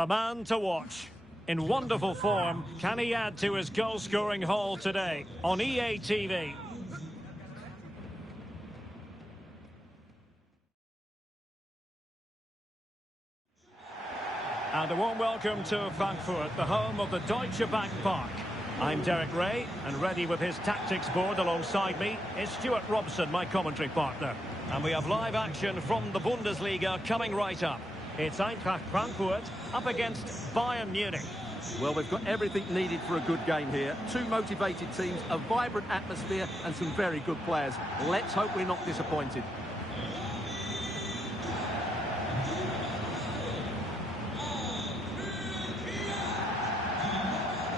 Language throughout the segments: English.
The man to watch. In wonderful form, can he add to his goal-scoring haul today on EA TV? And a warm welcome to Frankfurt, the home of the Deutsche Bank Park. I'm Derek Ray, and ready with his tactics board alongside me is Stuart Robson, my commentary partner. And we have live action from the Bundesliga coming right up. It's Eintracht Frankfurt up against Bayern Munich. Well, we've got everything needed for a good game here. Two motivated teams, a vibrant atmosphere and some very good players. Let's hope we're not disappointed.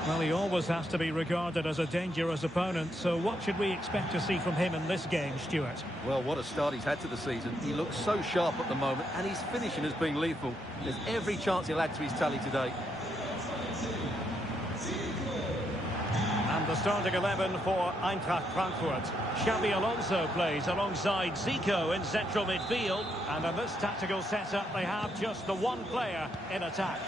Well, he always has to be regarded as a dangerous opponent, so what should we expect to see from him in this game, Stuart? Well, what a start he's had to the season. He looks so sharp at the moment, and his finishing has been lethal. There's every chance he'll add to his tally today. And the starting 11 for Eintracht Frankfurt. Xabi Alonso plays alongside Zico in central midfield, and in this tactical setup they have just the one player in attack.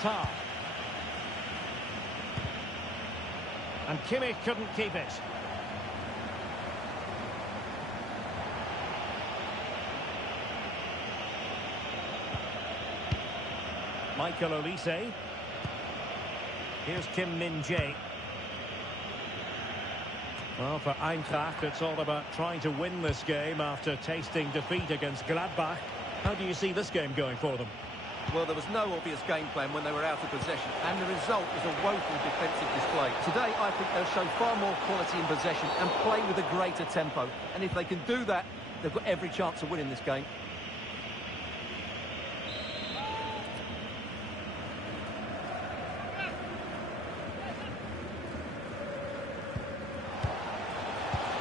Tar. And Kimmich couldn't keep it. Michael Olise. Here's Kim Min-jae. Well, for Eintracht, it's all about trying to win this game after tasting defeat against Gladbach. How do you see this game going for them? Well, there was no obvious game plan when they were out of possession, and the result was a woeful defensive display. Today, I think they'll show far more quality in possession and play with a greater tempo. And if they can do that, they've got every chance of winning this game.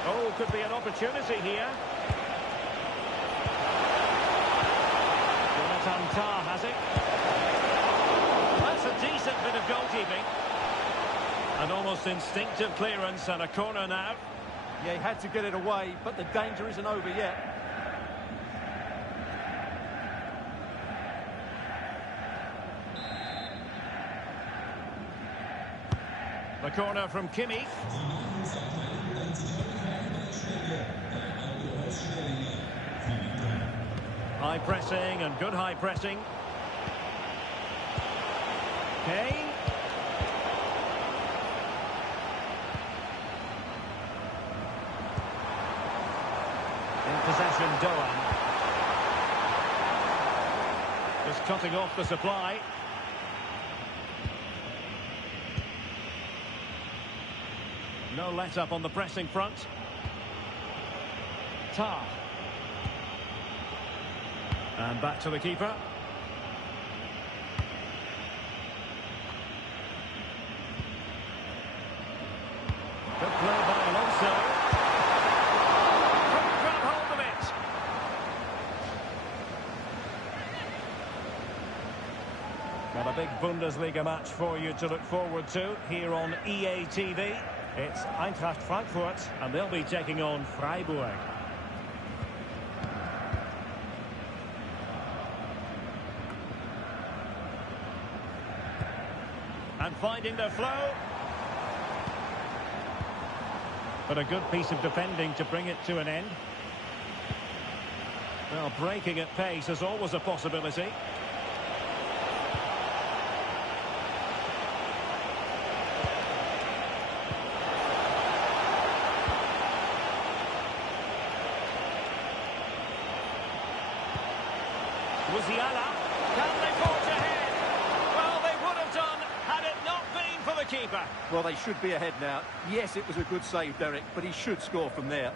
Oh, could be an opportunity here. Tar has it. That's a decent bit of goalkeeping. An almost instinctive clearance and a corner now. Yeah, he had to get it away, but the danger isn't over yet. The corner from Kimmich. High pressing and good high pressing. Kane. In possession, Doan. Just cutting off the supply. No let up on the pressing front. Tar. And back to the keeper. Good play by Alonso. Couldn't grab hold of it. Got a big Bundesliga match for you to look forward to here on EA TV. It's Eintracht Frankfurt, and they'll be taking on Freiburg. And finding their flow. But a good piece of defending to bring it to an end. Well, breaking at pace is always a possibility. Musiala. Can they forge ahead? Well, they would have done had it not been for the keeper. Well, they should be ahead now. Yes, it was a good save, Derek, but he should score from there.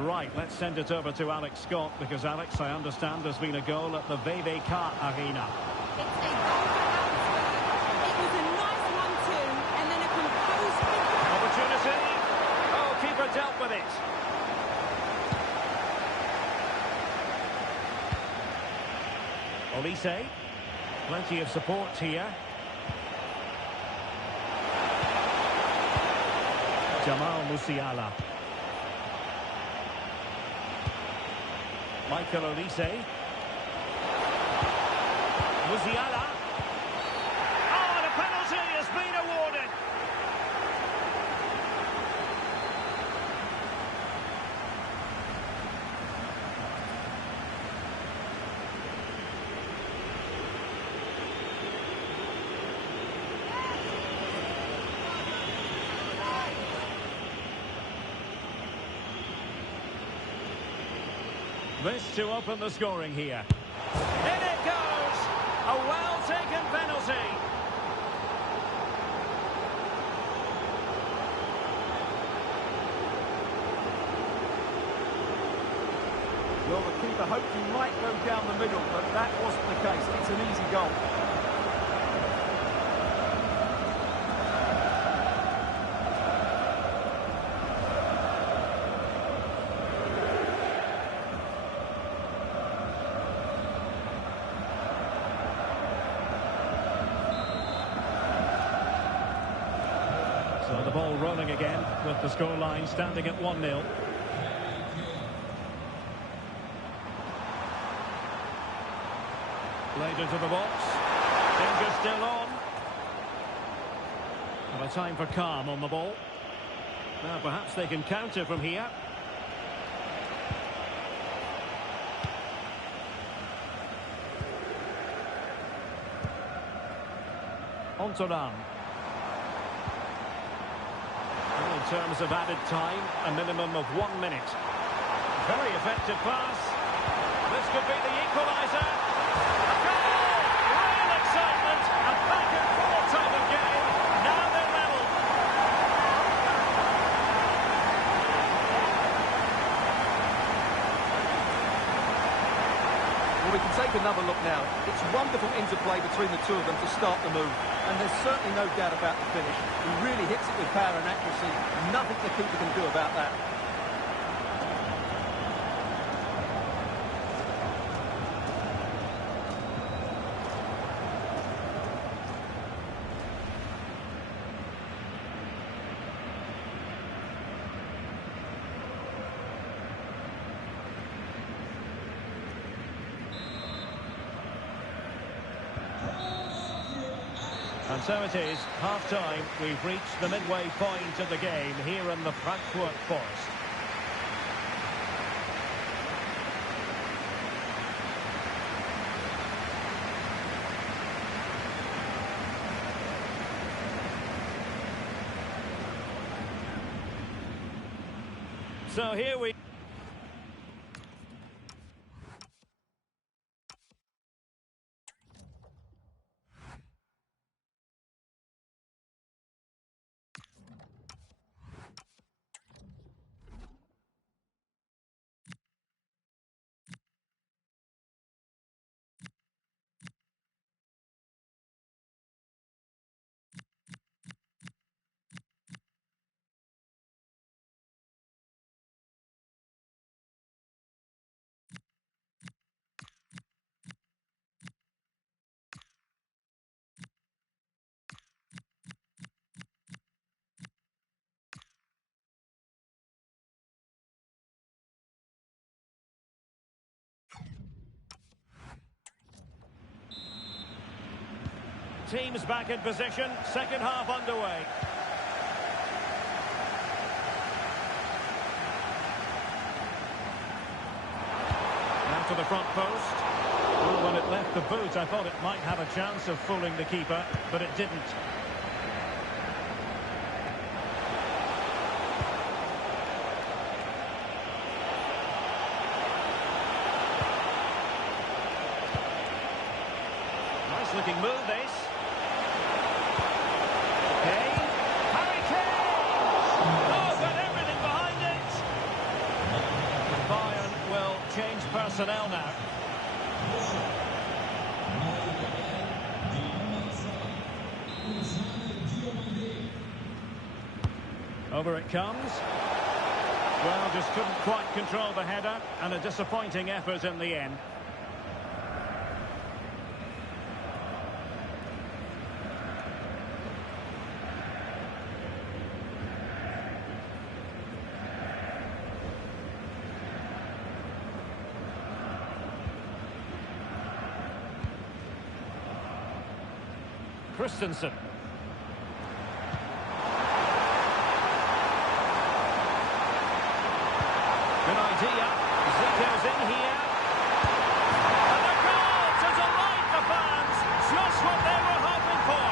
Right, let's send it over to Alex Scott, because Alex, I understand there's been a goal at the VVK Arena. It's a goal for Augsburg. It was a nice one too, and then a composed... Opportunity. Oh, keeper dealt with it. Olise. Plenty of support here. Jamal Musiala. Michael Olise. Musiala. Oh, and a penalty has been awarded. This to open the scoring here. In it goes! A well-taken penalty. Well, the keeper hoped he might go down the middle, but that wasn't the case. It's an easy goal. So the ball rolling again, with the scoreline standing at 1-0. Played into the box. Danger still on. And a time for calm on the ball. Now perhaps they can counter from here. Ontoran. In terms of added time, a minimum of 1 minute. Very effective pass. This could be the equaliser. A goal! Real excitement. A back and forth type of game. Now they're level. Well, we can take another look now. It's wonderful interplay between the two of them to start the move. And there's certainly no doubt about the finish. He really hits it with power and accuracy. Nothing the keeper can do about that. And so it is, half-time. We've reached the midway point of the game here in the Frankfurt Forest. So here we... Teams back in position, second half underway. Now to the front post. Well, when it left the boot, I thought it might have a chance of fooling the keeper, but it didn't. Nice looking move, this. Personnel now. Over it comes. Well, just couldn't quite control the header, and a disappointing effort in the end. Christensen. Good idea. Zico's in here. And a goal to delight the fans. Just what they were hoping for.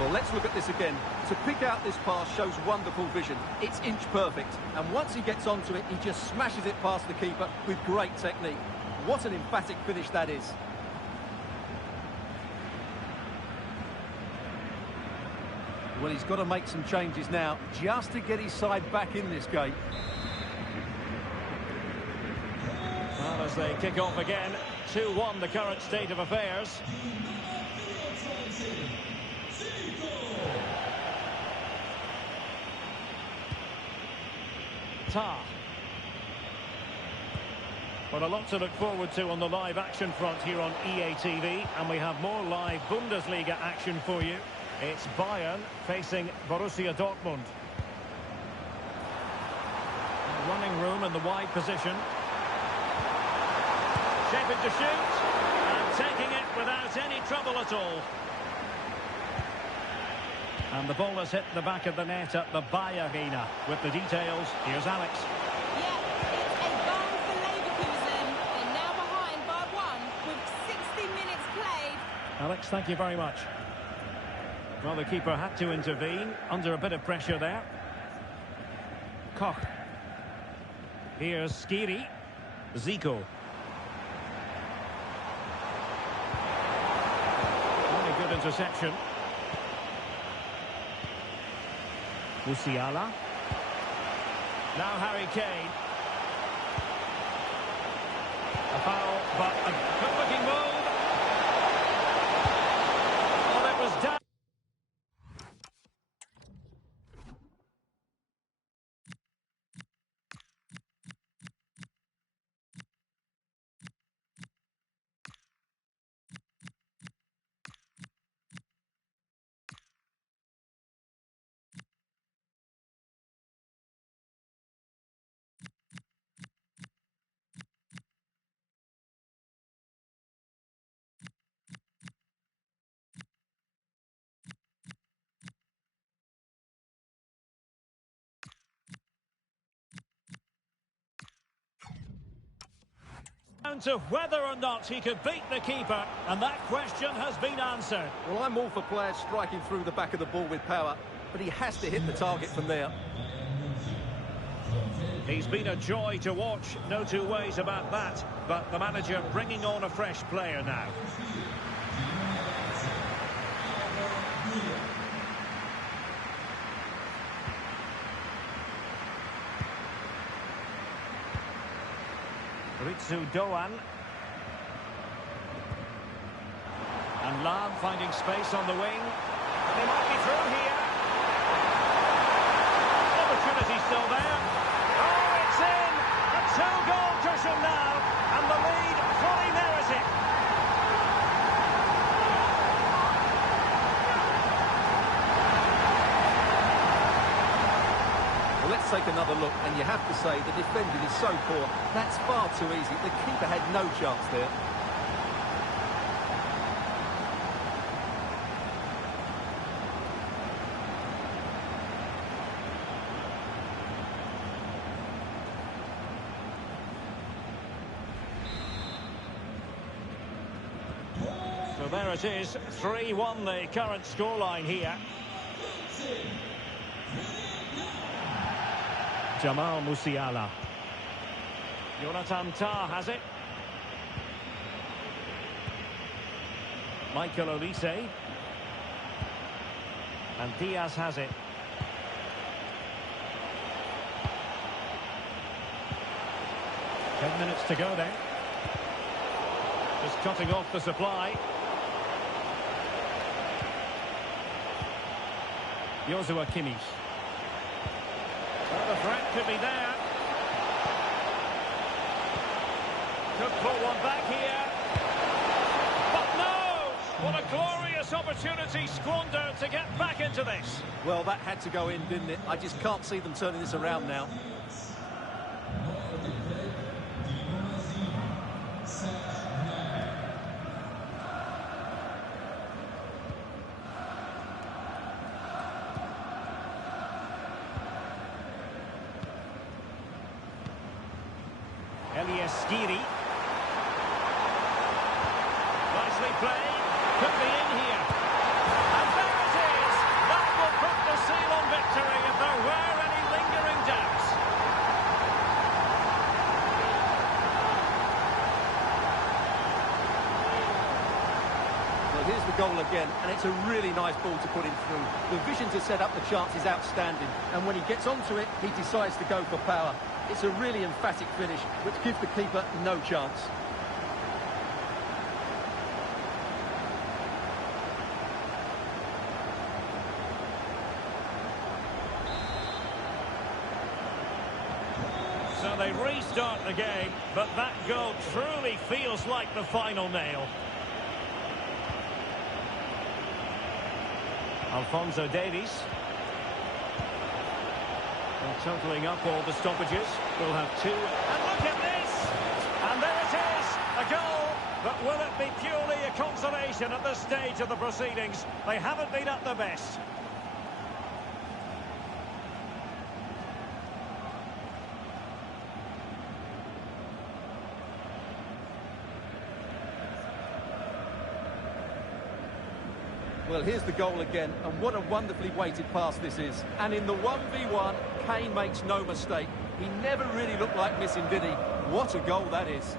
Well, let's look at this again. To pick out this pass shows wonderful vision. It's inch perfect. And once he gets onto it, he just smashes it past the keeper with great technique. What an emphatic finish that is. Well, he's got to make some changes now, just to get his side back in this game. Well, as they kick off again, 2-1 the current state of affairs. Well, a lot to look forward to on the live action front here on EA TV, and we have more live Bundesliga action for you. It's Bayern facing Borussia Dortmund. Running room in the wide position. Shaping to shoot, and taking it without any trouble at all. And the ball has hit the back of the net at the Bayer Arena. With the details, here's Alex. Yeah, it's a goal for Leverkusen. They're now behind by 1 with 60 minutes played. Alex, thank you very much. Well, the keeper had to intervene under a bit of pressure there. Koch. Here's Skiri. Zico. Very good interception. Musiala. Now Harry Kane. A foul, but a good-looking move. Well, it was down. Down to whether or not he could beat the keeper, and that question has been answered. Well, I'm all for players striking through the back of the ball with power, but he has to hit the target from there. He's been a joy to watch, no two ways about that, but the manager bringing on a fresh player now. Ritsu Doan. And Lam finding space on the wing. And they might be through here. Opportunity still there. Oh, it's in! A two-goal cushion now. And the lead fully merited. Well, let's take another look, and you have to say the defending is so poor. That's far too easy. The keeper had no chance there. So there it is, 3-1 the current scoreline here. Jamal Musiala. Jonathan Tah has it. Michael Olise. And Diaz has it. Ten minutes to go then. Just cutting off the supply. Joshua Kimmich. Well, the threat could be there. Could pull one back here. But no! What a glorious tremendous opportunity squandered to get back into this. Well, that had to go in, didn't it? I just can't see them turning this around now. Skiri. Nicely played. Could be in here. And there it is. That will put the seal on victory if there were any lingering doubts. Well, here's the goal again, and it's a really nice ball to put him through. The vision to set up the chance is outstanding, and when he gets onto it, he decides to go for power. It's a really emphatic finish, which gives the keeper no chance. So they restart the game, but that goal truly feels like the final nail. Alphonso Davies. Well, totalling up all the stoppages, we'll have two. And look at this! And there it is, a goal. But will it be purely a consolation at this stage of the proceedings? They haven't been at their best. Well, here's the goal again, and what a wonderfully weighted pass this is. And in the 1v1, Kane makes no mistake. He never really looked like missing, did he? What a goal that is.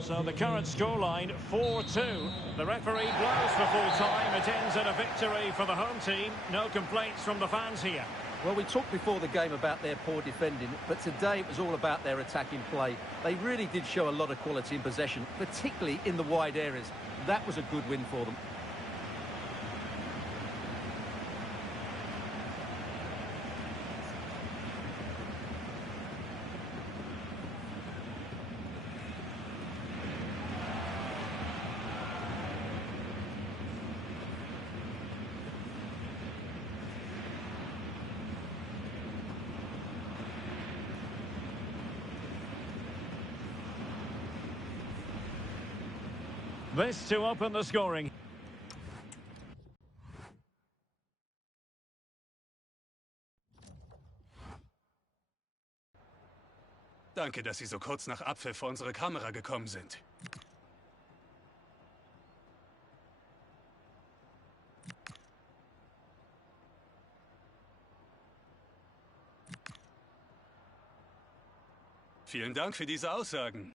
So the current scoreline, 4-2. The referee blows for full time. It ends in a victory for the home team. No complaints from the fans here. Well, we talked before the game about their poor defending, but today it was all about their attacking play. They really did show a lot of quality in possession, particularly in the wide areas. That was a good win for them. This to open the scoring. Danke, dass Sie so kurz nach Abpfiff vor unsere Kamera gekommen sind. Vielen Dank für diese Aussagen.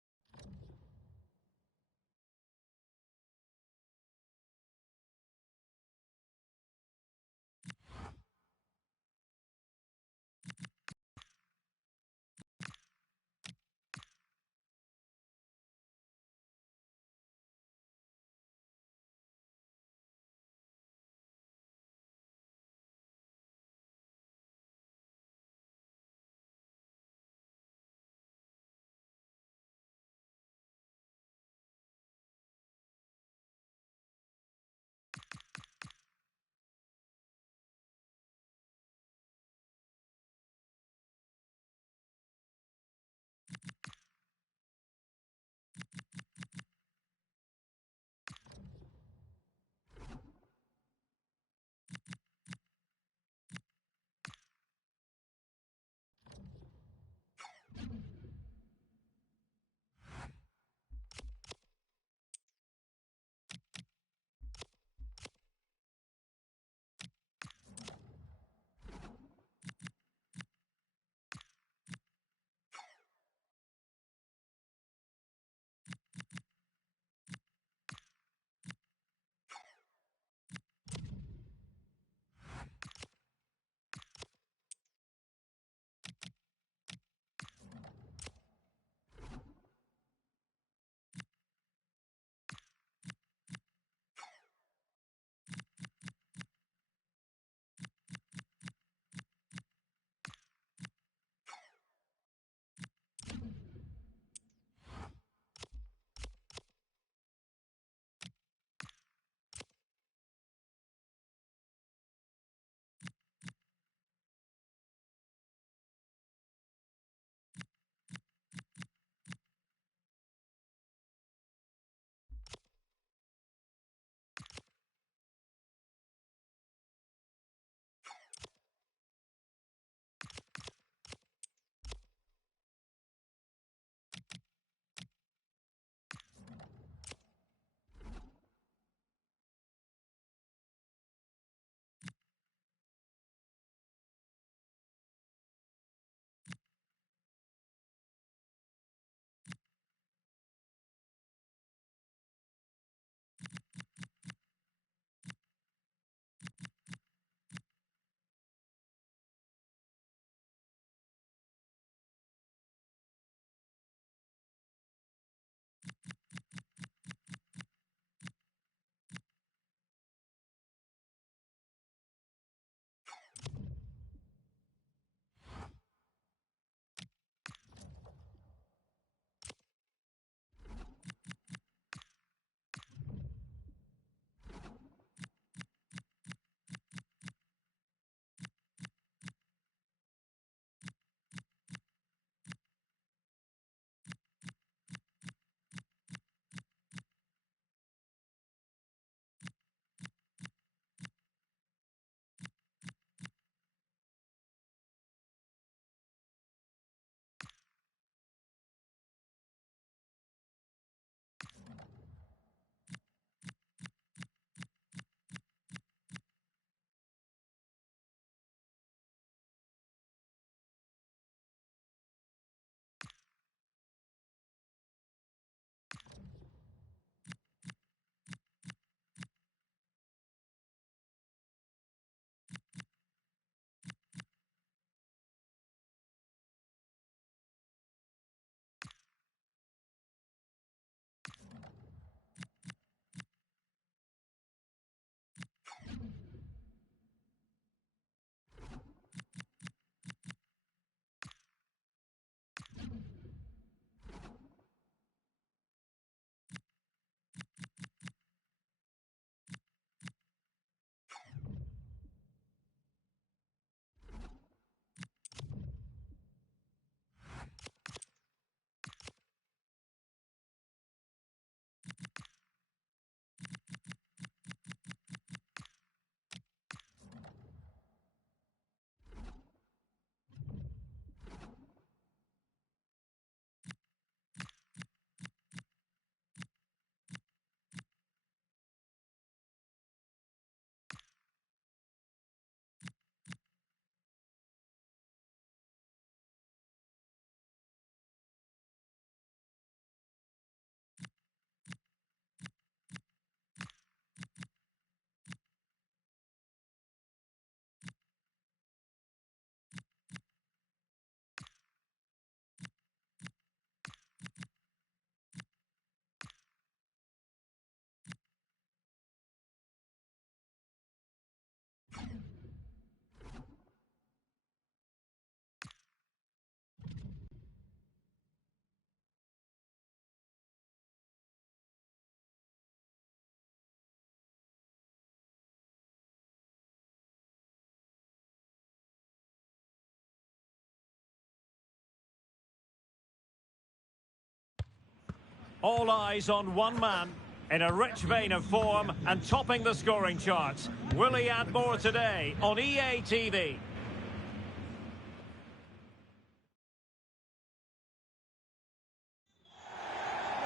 All eyes on one man. In a rich vein of form and topping the scoring charts. Will he add more today on EA TV?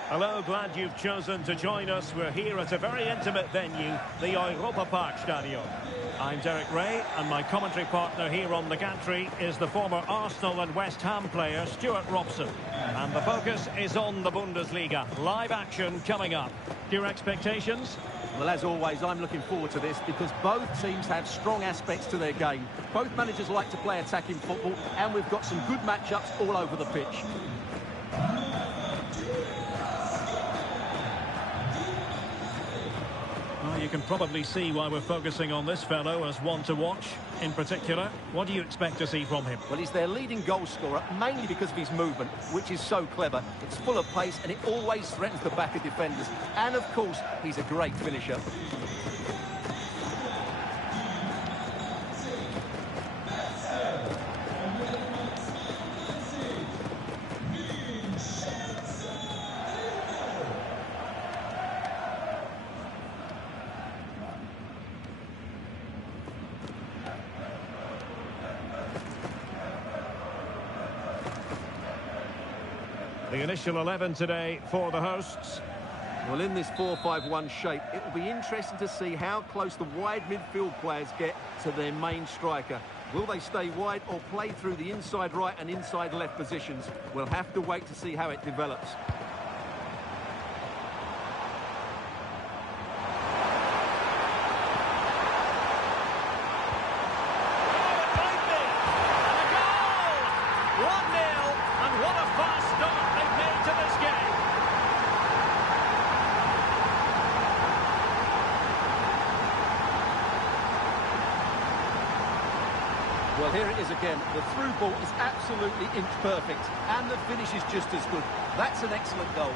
Hello, glad you've chosen to join us. We're here at a very intimate venue, the Europa Park Stadium. I'm Derek Ray, and my commentary partner here on the gantry is the former Arsenal and West Ham player, Stuart Robson. And the focus is on the Bundesliga. Live action coming up. Your expectations? Well, as always, I'm looking forward to this because both teams have strong aspects to their game. Both managers like to play attacking football, and we've got some good matchups all over the pitch. Well, you can probably see why we're focusing on this fellow as one to watch. In particular, what do you expect to see from him? Well, he's their leading goal scorer, mainly because of his movement, which is so clever. It's full of pace, and it always threatens the back of defenders. And, of course, he's a great finisher. The initial 11 today for the hosts. Well, in this 4-5-1 shape, it will be interesting to see how close the wide midfield players get to their main striker. Will they stay wide or play through the inside right and inside left positions? We'll have to wait to see how it develops. Well, here it is again. The through ball is absolutely inch perfect, and the finish is just as good. That's an excellent goal.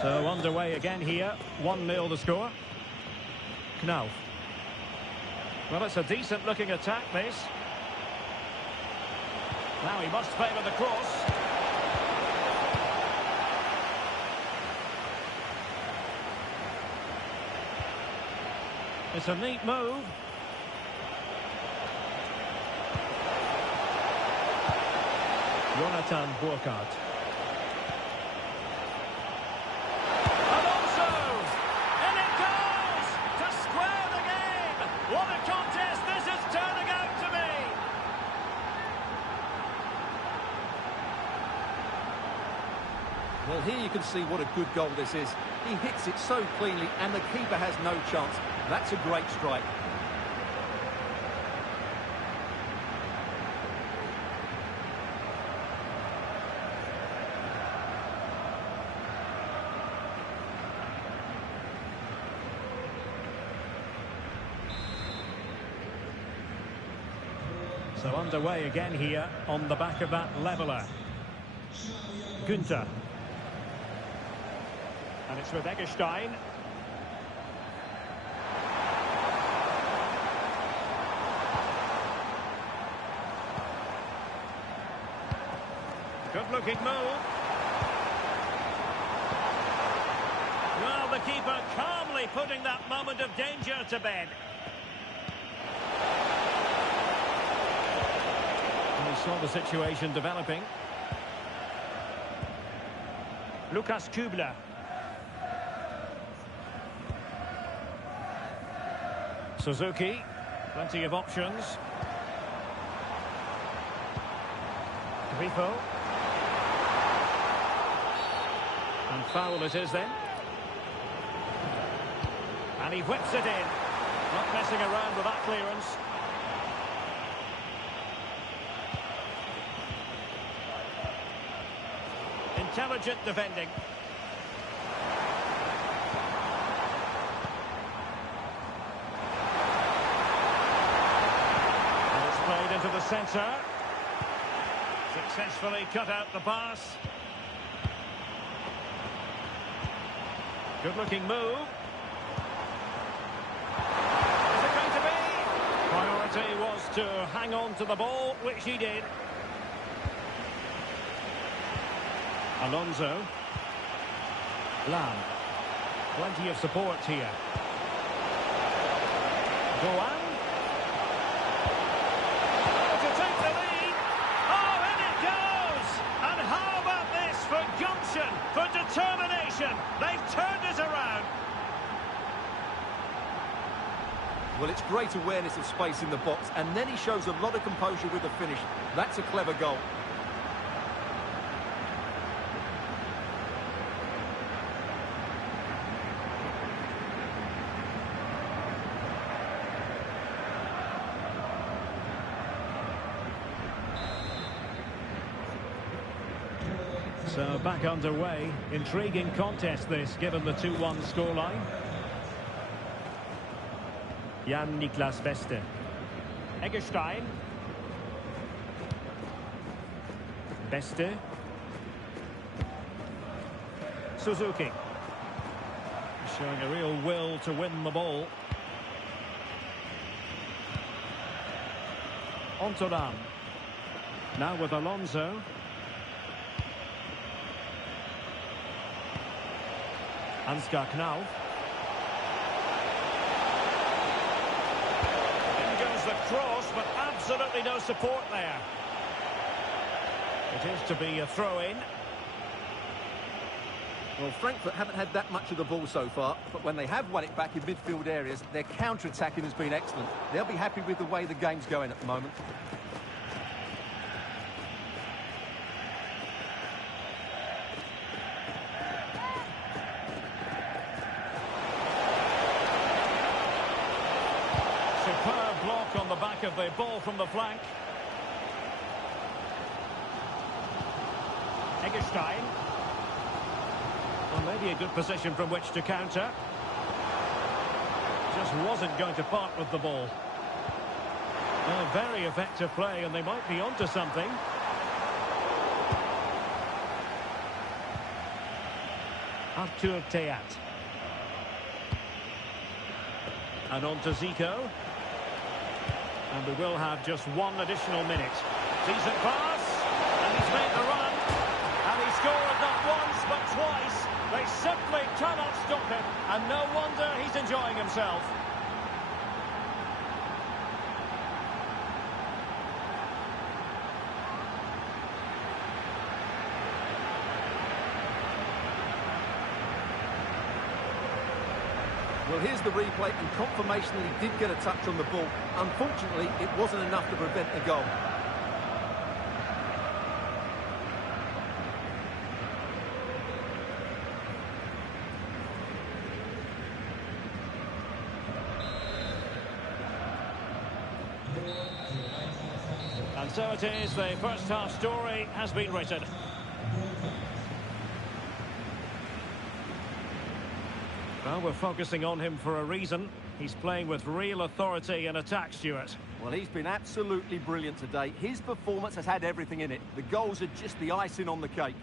So underway again here. 1-0 the score. Knauf. Well, it's a decent-looking attack, this. Now he must favour the cross. It's a neat move. Jonathan Burkhardt. What a contest this is turning out to be! Well, here you can see what a good goal this is. He hits it so cleanly, and the keeper has no chance. That's a great strike. So underway again here on the back of that leveller. Günther. And it's with Eggestein. Good looking move. Well, the keeper calmly putting that moment of danger to bed. Saw the situation developing. Lukas Kübler. Suzuki. Plenty of options. Grifo. And foul it is then. And he whips it in. Not messing around with that clearance. Intelligent defending. And it's played into the centre. Successfully cut out the pass. Good-looking move. Is it going to be? Priority was to hang on to the ball, which he did. Alonso. Lam. Plenty of support here. Goan. Oh, to take the lead. Oh, in it goes! And how about this for gumption, for determination? They've turned it around. Well, it's great awareness of space in the box, and then he shows a lot of composure with the finish. That's a clever goal. So back underway. Intriguing contest this, given the 2-1 scoreline. Jan-Niklas Beste. Eggestein. Beste. Suzuki. Showing a real will to win the ball. Ontoran. Now with Alonso. Ansgar Knauf. In goes the cross, but absolutely no support there. It is to be a throw-in. Well, Frankfurt haven't had that much of the ball so far, but when they have won it back in midfield areas, their counter-attacking has been excellent. They'll be happy with the way the game's going at the moment. Superb block on the back of the ball from the flank. Eggestein. Well, maybe a good position from which to counter. Just wasn't going to part with the ball. Well, very effective play, and they might be onto something. Artur Teat. And on to Zico. And we will have just one additional minute. Decent pass. And he's made the run. And he scored not once, but twice. They simply cannot stop him. And no wonder he's enjoying himself. Well, here's the replay and confirmation that he did get a touch on the ball. Unfortunately, it wasn't enough to prevent the goal. And so it is, the first half story has been written. Well, we're focusing on him for a reason. He's playing with real authority in attack, Stuart. Well, he's been absolutely brilliant today. His performance has had everything in it. The goals are just the icing on the cake.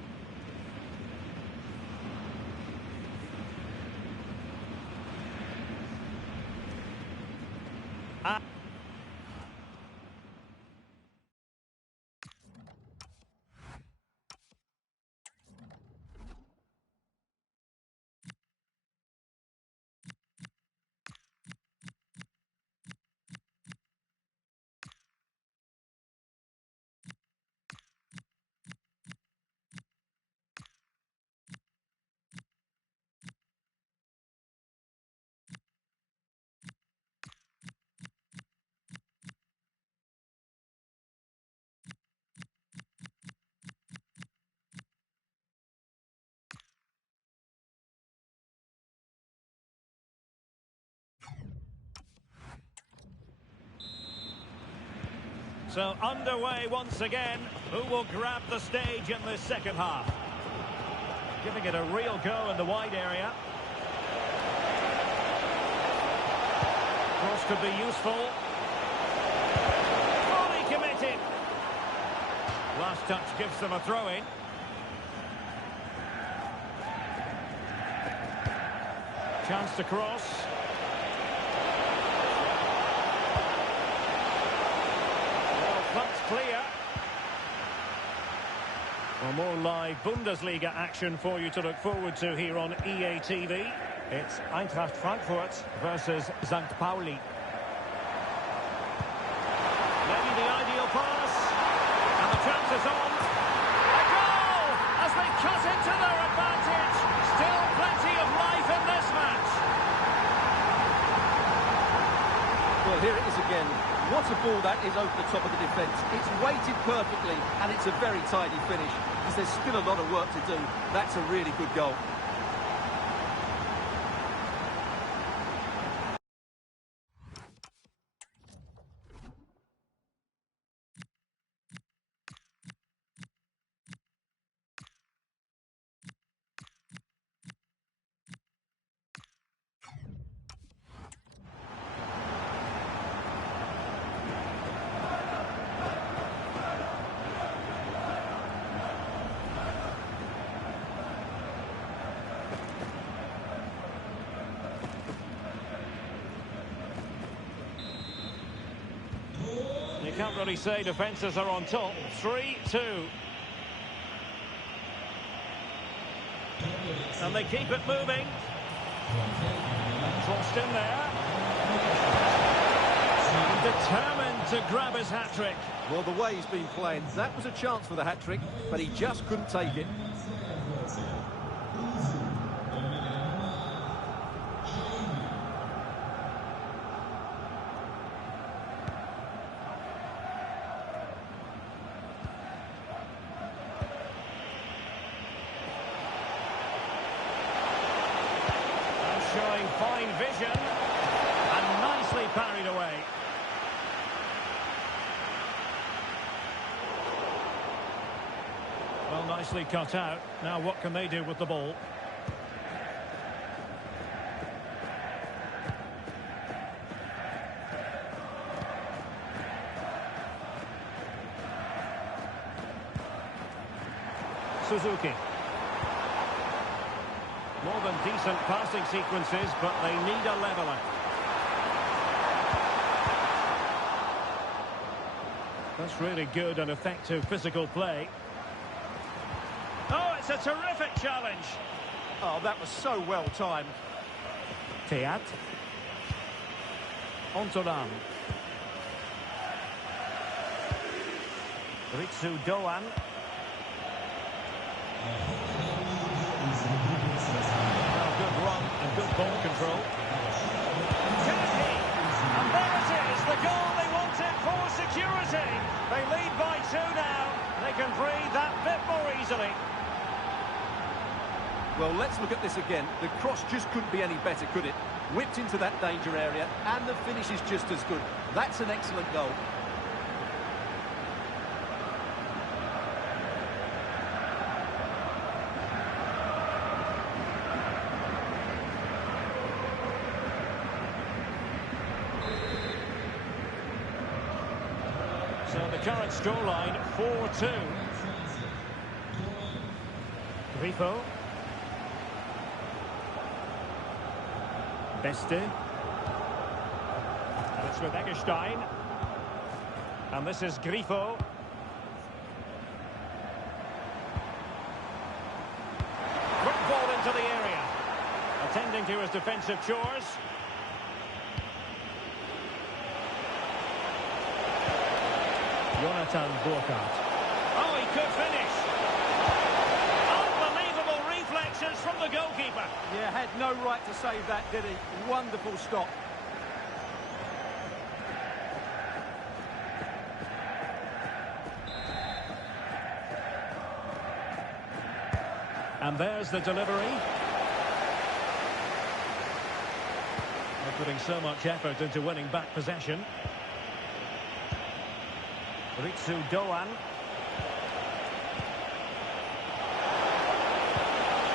So underway once again. Who will grab the stage in the second half? Giving it a real go in the wide area. Cross could be useful. Fully committed. Last touch gives them a throw-in. Chance to cross. Well, that's clear. Well, more live Bundesliga action for you to look forward to here on EA TV. It's Eintracht Frankfurt versus St. Pauli. Maybe the ideal pass. And the chance is on. A goal as they cut into their advantage. Still plenty of life in this match. Well, here it is again. What a ball that is over the top of the defence. It's weighted perfectly, and it's a very tidy finish. Because there's still a lot of work to do. That's a really good goal. You can't really say defences are on top. 3-2. And they keep it moving. Crossed in there. Determined to grab his hat-trick. Well, the way he's been playing, that was a chance for the hat-trick, but he just couldn't take it. Showing fine vision and nicely parried away. Well, nicely cut out. Now what can they do with the ball? Suzuki. More than decent passing sequences, but they need a leveller. That's really good and effective physical play. Oh, it's a terrific challenge. Oh, that was so well timed. Teat. Ontolan. Ritsu Doan. Good run and good ball control. And there it is, the goal they wanted for security. They lead by 2 now. They can breathe that bit more easily. Well, let's look at this again. The cross just couldn't be any better, could it? Whipped into that danger area, and the finish is just as good. That's an excellent goal. So the current scoreline, 4-2. Grifo. Beste. And it's with Eggestein. And this is Grifo. Quick ball into the area. Attending to his defensive chores. Jonathan Burkhardt. Oh, he could finish. Unbelievable reflexes from the goalkeeper. Yeah, had no right to save that, did he? Wonderful stop. And there's the delivery. They're putting so much effort into winning back possession. Ritsu Doan.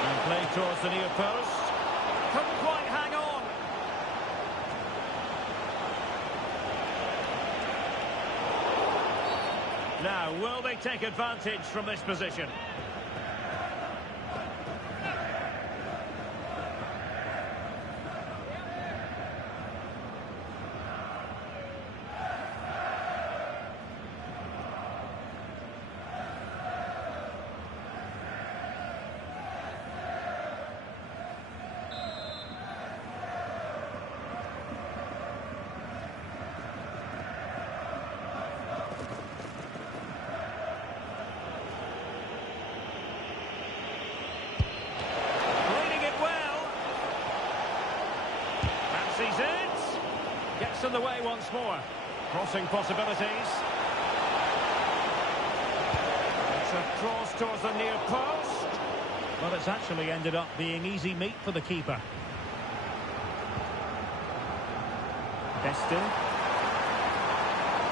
And play towards the near post. Couldn't quite hang on. Now, will they take advantage from this position? Sees it. Gets in the way once more. Crossing possibilities. It's a cross towards the near post. Well, it's actually ended up being easy meat for the keeper. Beste.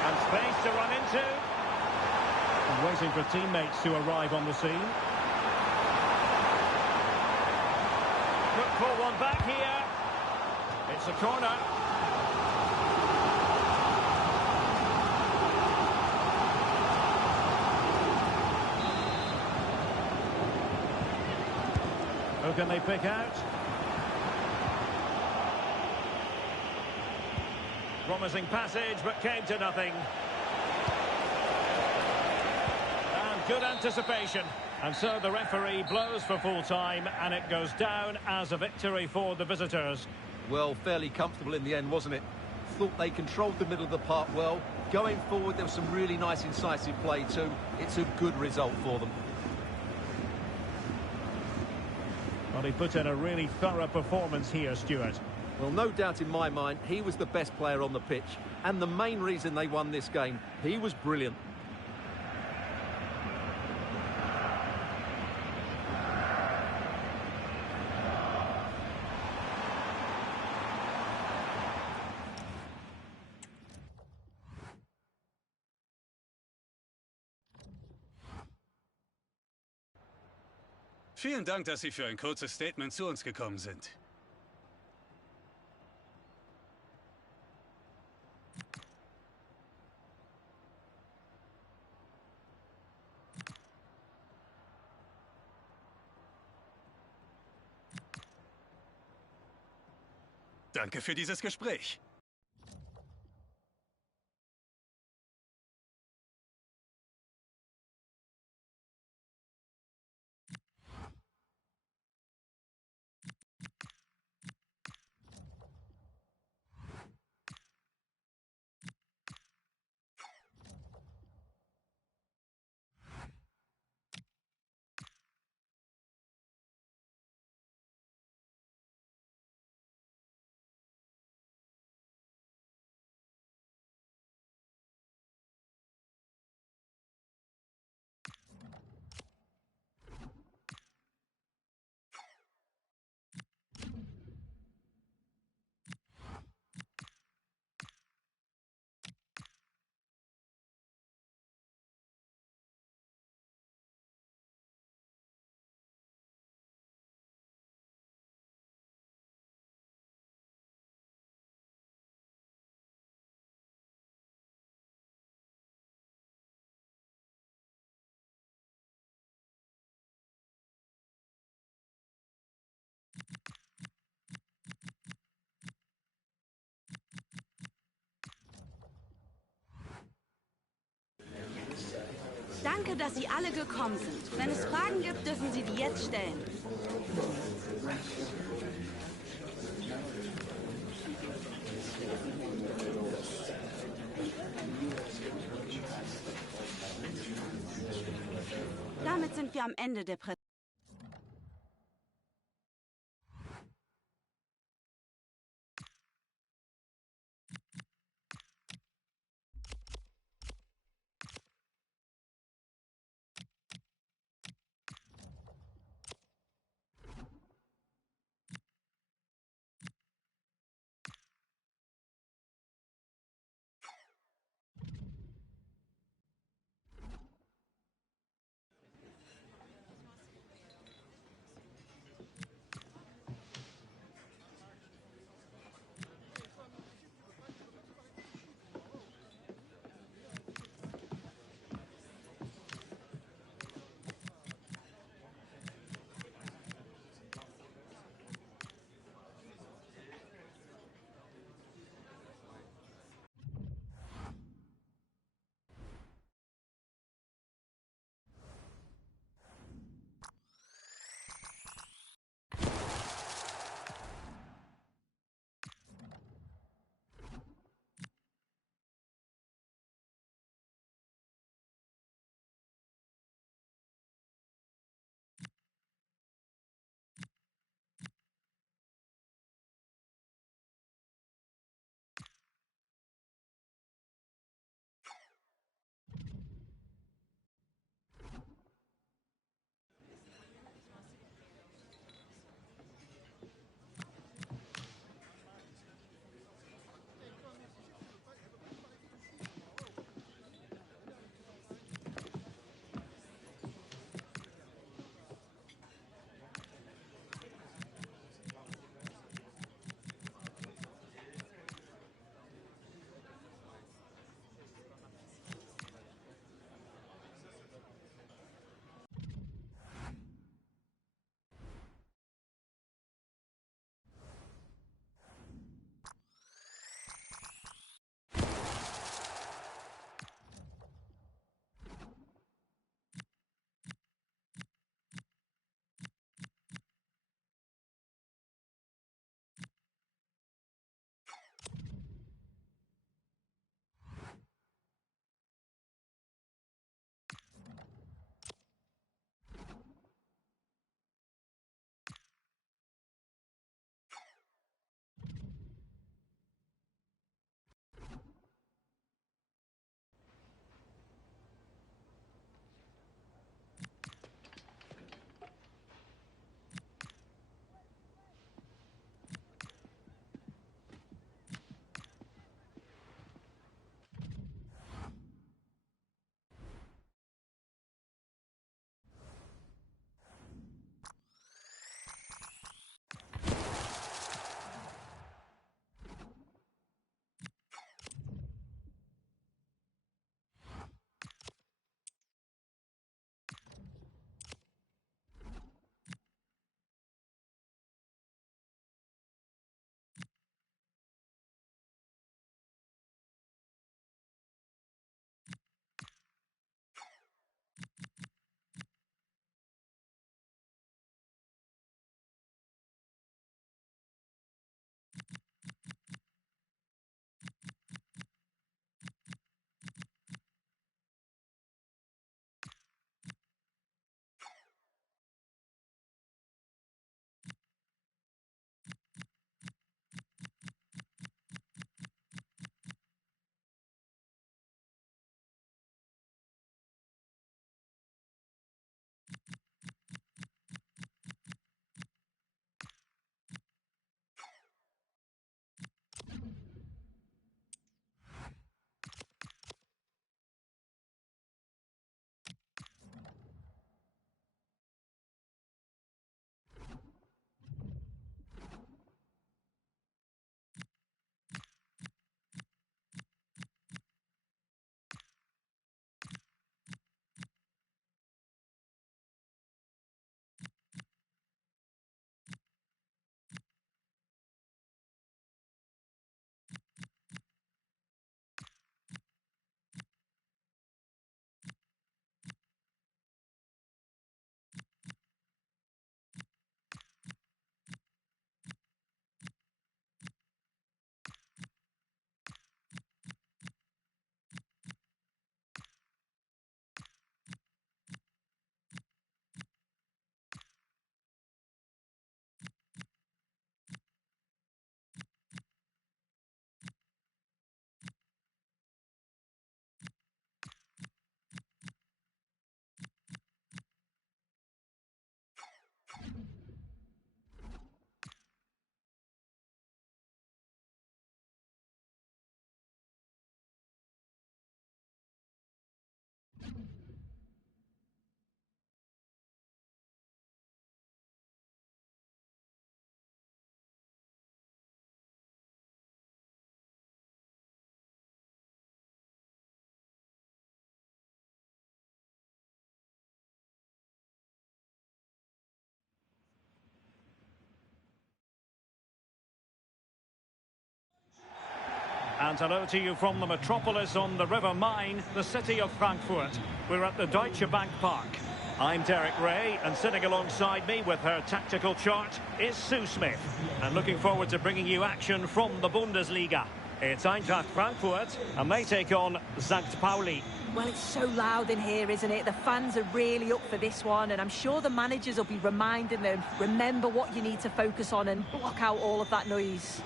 And space to run into. And waiting for teammates to arrive on the scene. Could pull one back here. It's a corner. Who can they pick out? Promising passage, but came to nothing. And good anticipation. And so the referee blows for full time, and it goes down as a victory for the visitors. Well, fairly comfortable in the end, wasn't it? Thought they controlled the middle of the park well. Going forward, there was some really nice, incisive play too. It's a good result for them. Well, he put in a really thorough performance here, Stuart. Well, no doubt in my mind, he was the best player on the pitch. And the main reason they won this game, he was brilliant. Vielen Dank, dass Sie für ein kurzes Statement zu uns gekommen sind. Danke für dieses Gespräch. Danke, dass Sie alle gekommen sind. Wenn es Fragen gibt, dürfen Sie die jetzt stellen. Damit sind wir am Ende der Präsentation. And hello to you from the metropolis on the River Main, the city of Frankfurt. We're at the Deutsche Bank Park. I'm Derek Ray, and sitting alongside me with her tactical chart is Sue Smith. And looking forward to bringing you action from the Bundesliga. It's Eintracht Frankfurt, and they take on St. Pauli. Well, it's so loud in here, isn't it? The fans are really up for this one, and I'm sure the managers will be reminding them, remember what you need to focus on and block out all of that noise.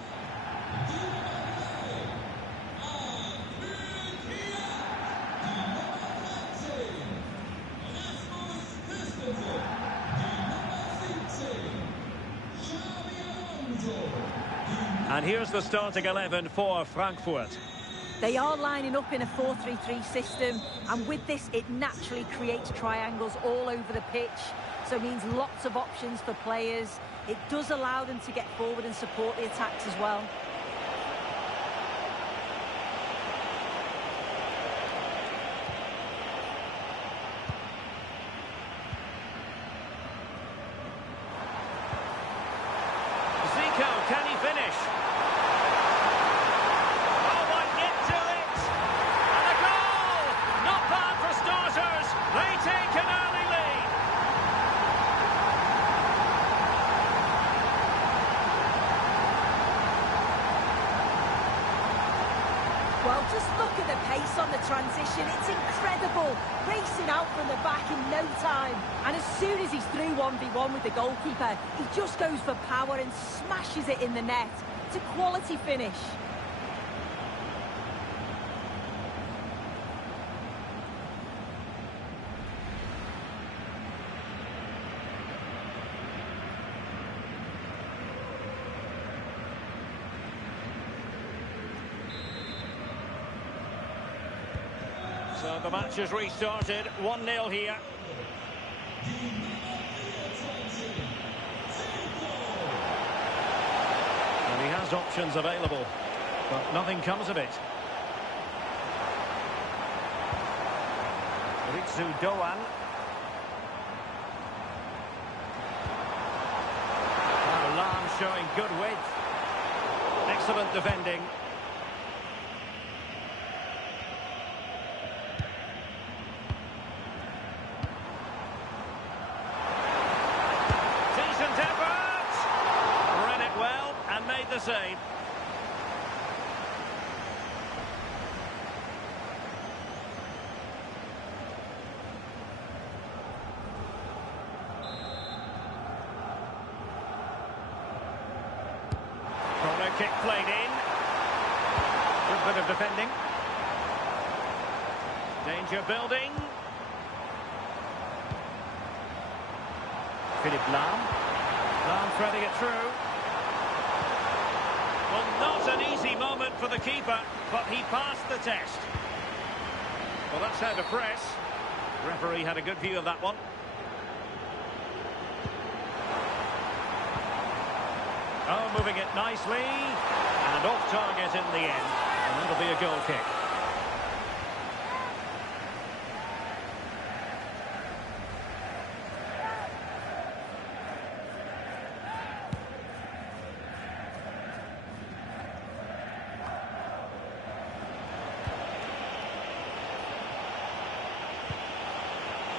And here's the starting 11 for Frankfurt. They are lining up in a 4-3-3 system, and with this, it naturally creates triangles all over the pitch, so it means lots of options for players. It does allow them to get forward and support the attacks as well. Can he finish? Oh, might get to it! And a goal! Not bad for starters. They take an early lead. Well, just look at the pace on the transition. It's incredible. Racing out from the back in no time. And as soon as he's through 1v1 with the goalkeeper, he just goes for power and smashes it in the net. It's a quality finish. So the match has restarted, 1-0 here. And he has options available, but nothing comes of it. Ritsu Doan. Lam showing good width. Excellent defending. The save. Corner kick played in. Good bit of defending. Danger building. Philip Lam. Lam threading it through. Well, not an easy moment for the keeper, but he passed the test. Well, that's how to press. The referee had a good view of that one. Oh, moving it nicely. And off target in the end. And that'll be a goal kick.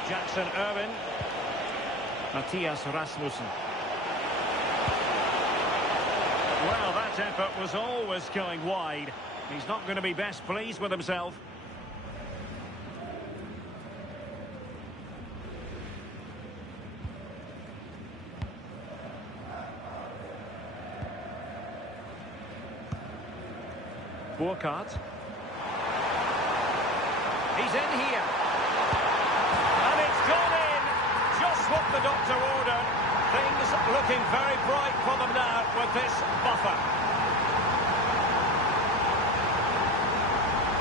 Jackson Irwin. Matthias Rasmussen. Well, that effort was always going wide. He's not going to be best pleased with himself. Burkhardt. He's in here. And it's gone in. Just what the doctor ordered. Things looking very bright for them now with this buffer.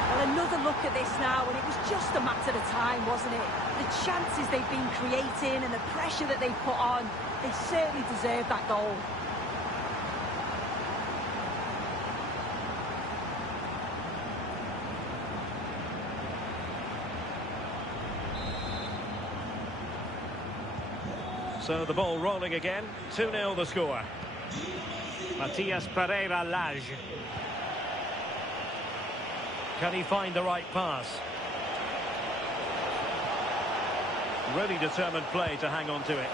Well, another look at this now, and it was just a matter of time, wasn't it? The chances they've been creating and the pressure that they've put on, they certainly deserve that goal. So the ball rolling again. 2-0 the score. Matias Pereira Lage. Can he find the right pass? Really determined play to hang on to it.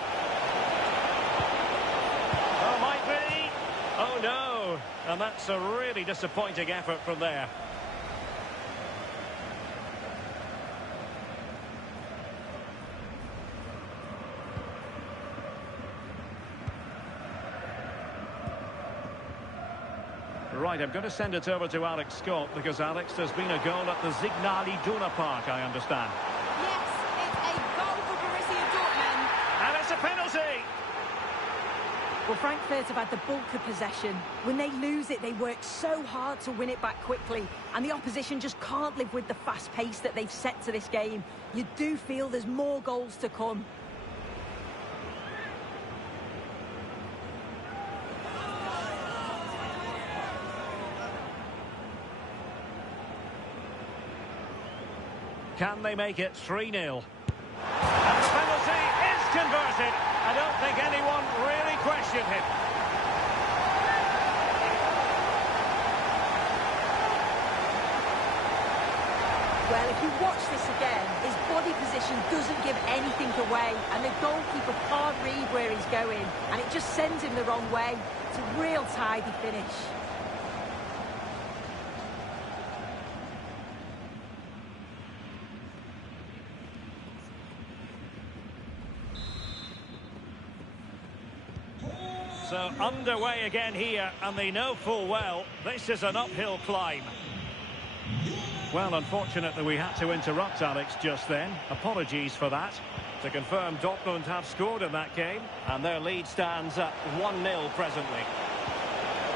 Oh, might be. Oh, no. And that's a really disappointing effort from there. Right, I'm going to send it over to Alex Scott because, Alex, there's been a goal at the Signal Iduna Park, I understand. Yes, it's a goal for Borussia Dortmund. And it's a penalty! Well, Frankfurt have had the bulk of possession. When they lose it, they work so hard to win it back quickly, and the opposition just can't live with the fast pace that they've set to this game. You do feel there's more goals to come. Can they make it 3-0? And the penalty is converted. I don't think anyone really questioned him. Well, if you watch this again, his body position doesn't give anything away, and the goalkeeper can't read where he's going, and it just sends him the wrong way. It's a real tidy finish. So underway again here, and they know full well this is an uphill climb. Well, unfortunately we had to interrupt Alex just then. Apologies for that. To confirm, Dortmund have scored in that game, and their lead stands at 1-0 presently.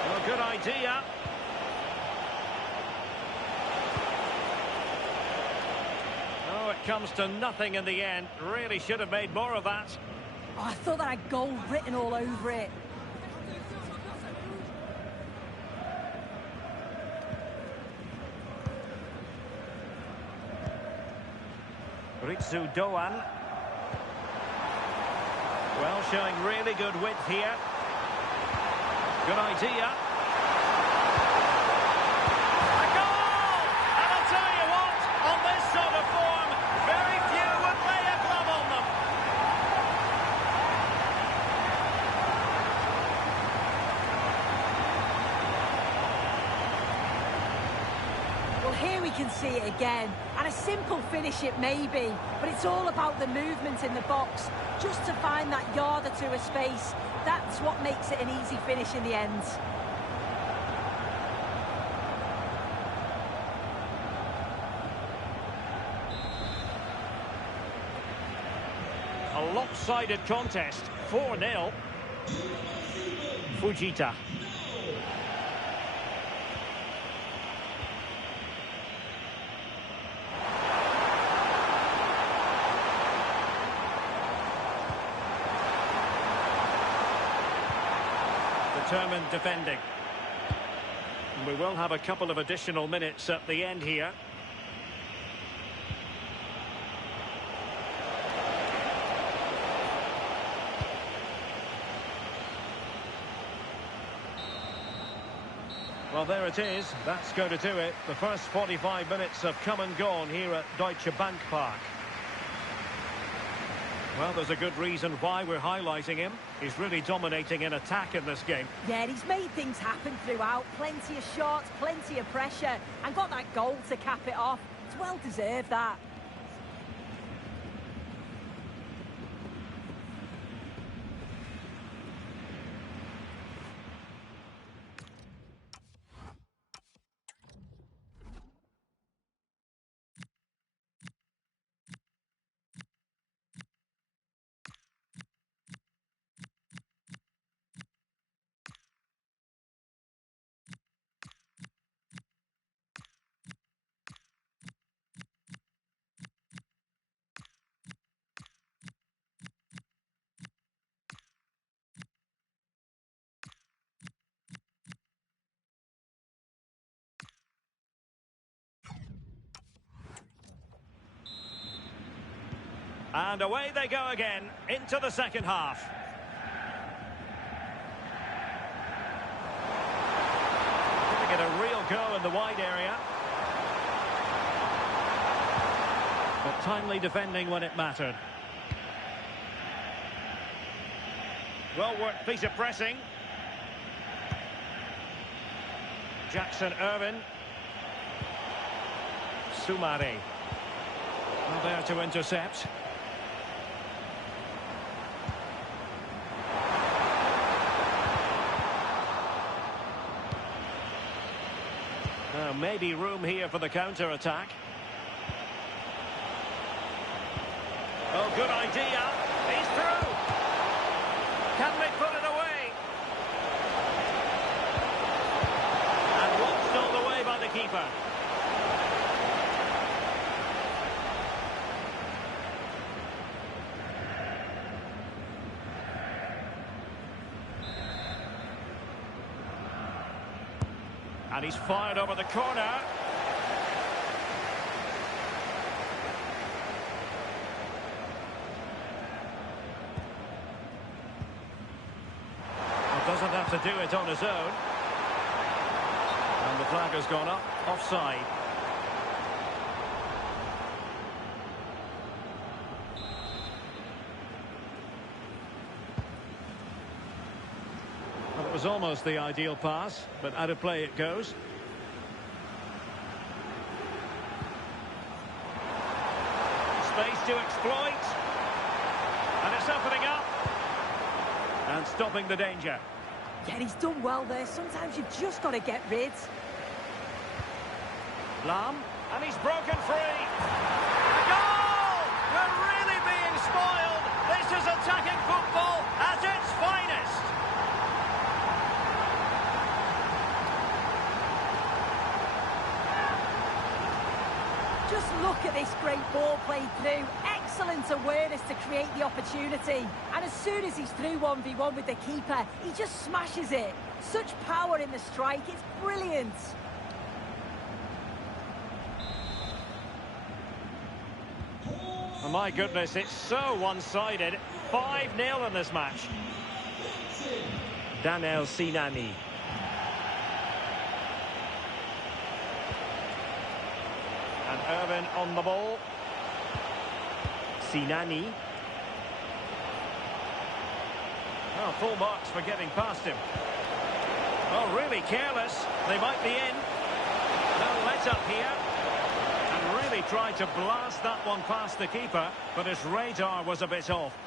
Well, good idea. Oh, it comes to nothing in the end. Really should have made more of that. Oh, I thought that had goal written all over it. Ritsu Doan. Well, showing really good width here. Good idea. A goal! And I'll tell you what, on this sort of form, very few would lay a glove on them. Well, here we can see it again. And a simple finish it may be, but it's all about the movement in the box. Just to find that yard or two of space, that's what makes it an easy finish in the end. A lopsided contest, 4-0. Fujita. Determined defending. And we will have a couple of additional minutes at the end here. Well, there it is. That's going to do it. The first 45 minutes have come and gone here at Deutsche Bank Park. Well, there's a good reason why we're highlighting him. He's really dominating in attack in this game. Yeah, and he's made things happen throughout. Plenty of shots, plenty of pressure, and got that goal to cap it off. It's well deserved, that. And away they go again, into the second half. Giving it a real go in the wide area. Timely defending when it mattered. Well worked piece of pressing. Jackson Irvin. Soumare. Well, there to intercept. Now, maybe room here for the counter-attack. Oh, good idea. He's through. Can they put it away? And watched all the way by the keeper. And he's fired over the corner. Doesn't have to do it on his own. And the flag has gone up, offside. Well, it was almost the ideal pass, but out of play it goes. Space to exploit. And it's opening up. And stopping the danger. Yeah, he's done well there. Sometimes you've just got to get rid. Lam, and he's broken free. A goal! We're really being spoiled. This is attacking football at its finest. Just look at this great ball played through. Excellent awareness to create the opportunity. And as soon as he's through 1v1 with the keeper, he just smashes it. Such power in the strike, it's brilliant. Oh my goodness, it's so one-sided. 5-0 in this match. Daniel Sinani. And Irvin on the ball. Sinani. Oh, full marks for getting past him. Oh, really careless. They might be in. No let-up here. And really tried to blast that one past the keeper, but his radar was a bit off.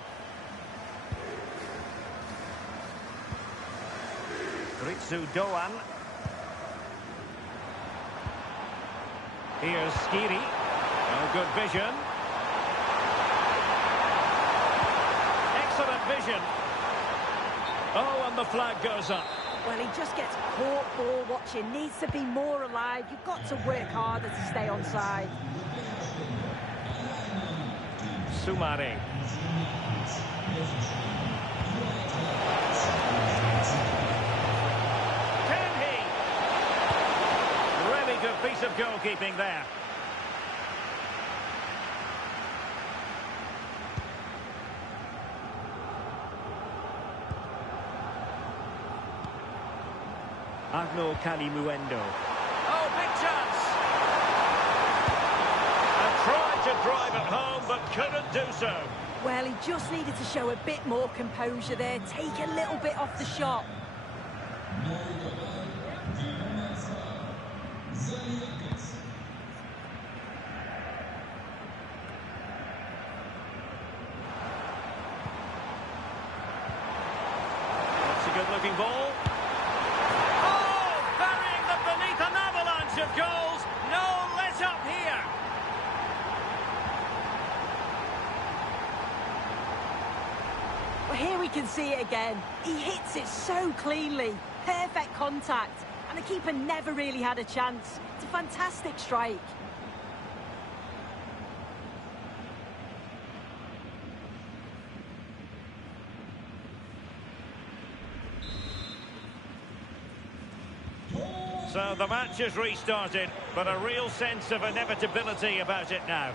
Ritsu Doan. Here's Skiri. Oh, good vision. Excellent vision. Oh, and the flag goes up. Well, he just gets caught ball watching. Needs to be more alive. You've got to work harder to stay on side. Soumare. Can he? Really good piece of goalkeeping there. Agno Kalimuendo. Oh, big chance! And tried to drive it home, but couldn't do so. Well, he just needed to show a bit more composure there. Take a little bit off the shot. That's a good-looking ball. Of goals, no let up here. Well, here we can see it again. He hits it so cleanly, perfect contact, and the keeper never really had a chance. It's a fantastic strike. So the match has restarted, but a real sense of inevitability about it now.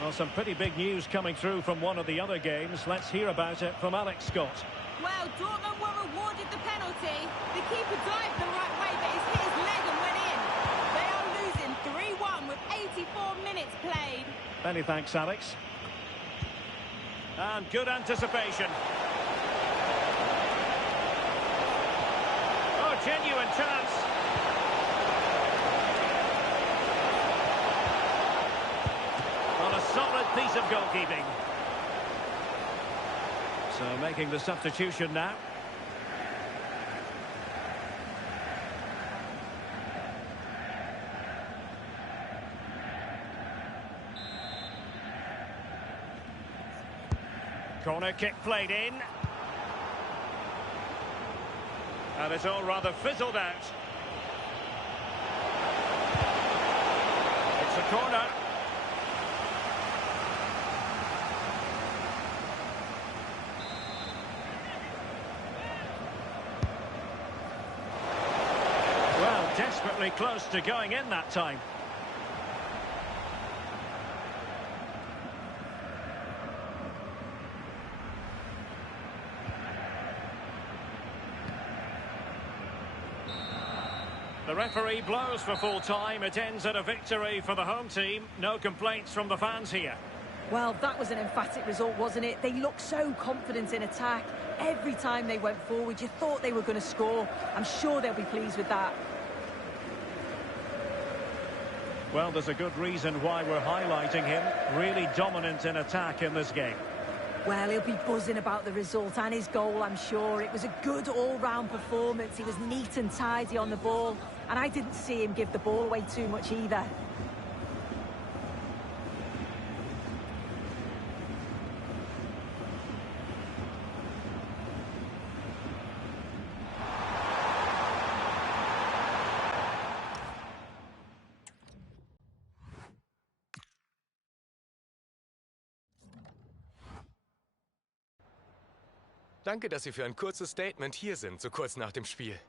Well, some pretty big news coming through from one of the other games. Let's hear about it from Alex Scott. Well, Dortmund were awarded the penalty. The keeper dived the right way, but he's hit his leg and went in. Many thanks, Alex. And good anticipation. Oh, genuine chance. On a solid piece of goalkeeping. So making the substitution now. Corner kick played in. And it's all rather fizzled out. It's a corner. Well, desperately close to going in that time. The referee blows for full time. It ends at a victory for the home team. No complaints from the fans here. Well, that was an emphatic result, wasn't it? They looked so confident in attack. Every time they went forward, you thought they were going to score. I'm sure they'll be pleased with that. Well, there's a good reason why we're highlighting him. Really dominant in attack in this game. Well, he'll be buzzing about the result and his goal, I'm sure. It was a good all-round performance. He was neat and tidy on the ball, and I didn't see him give the ball away too much either. Danke, dass Sie für ein kurzes Statement hier sind, so kurz nach dem Spiel.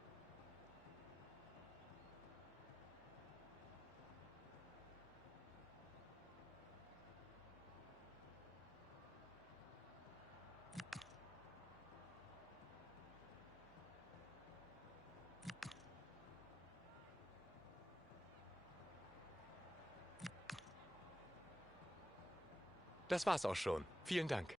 Das war's auch schon. Vielen Dank.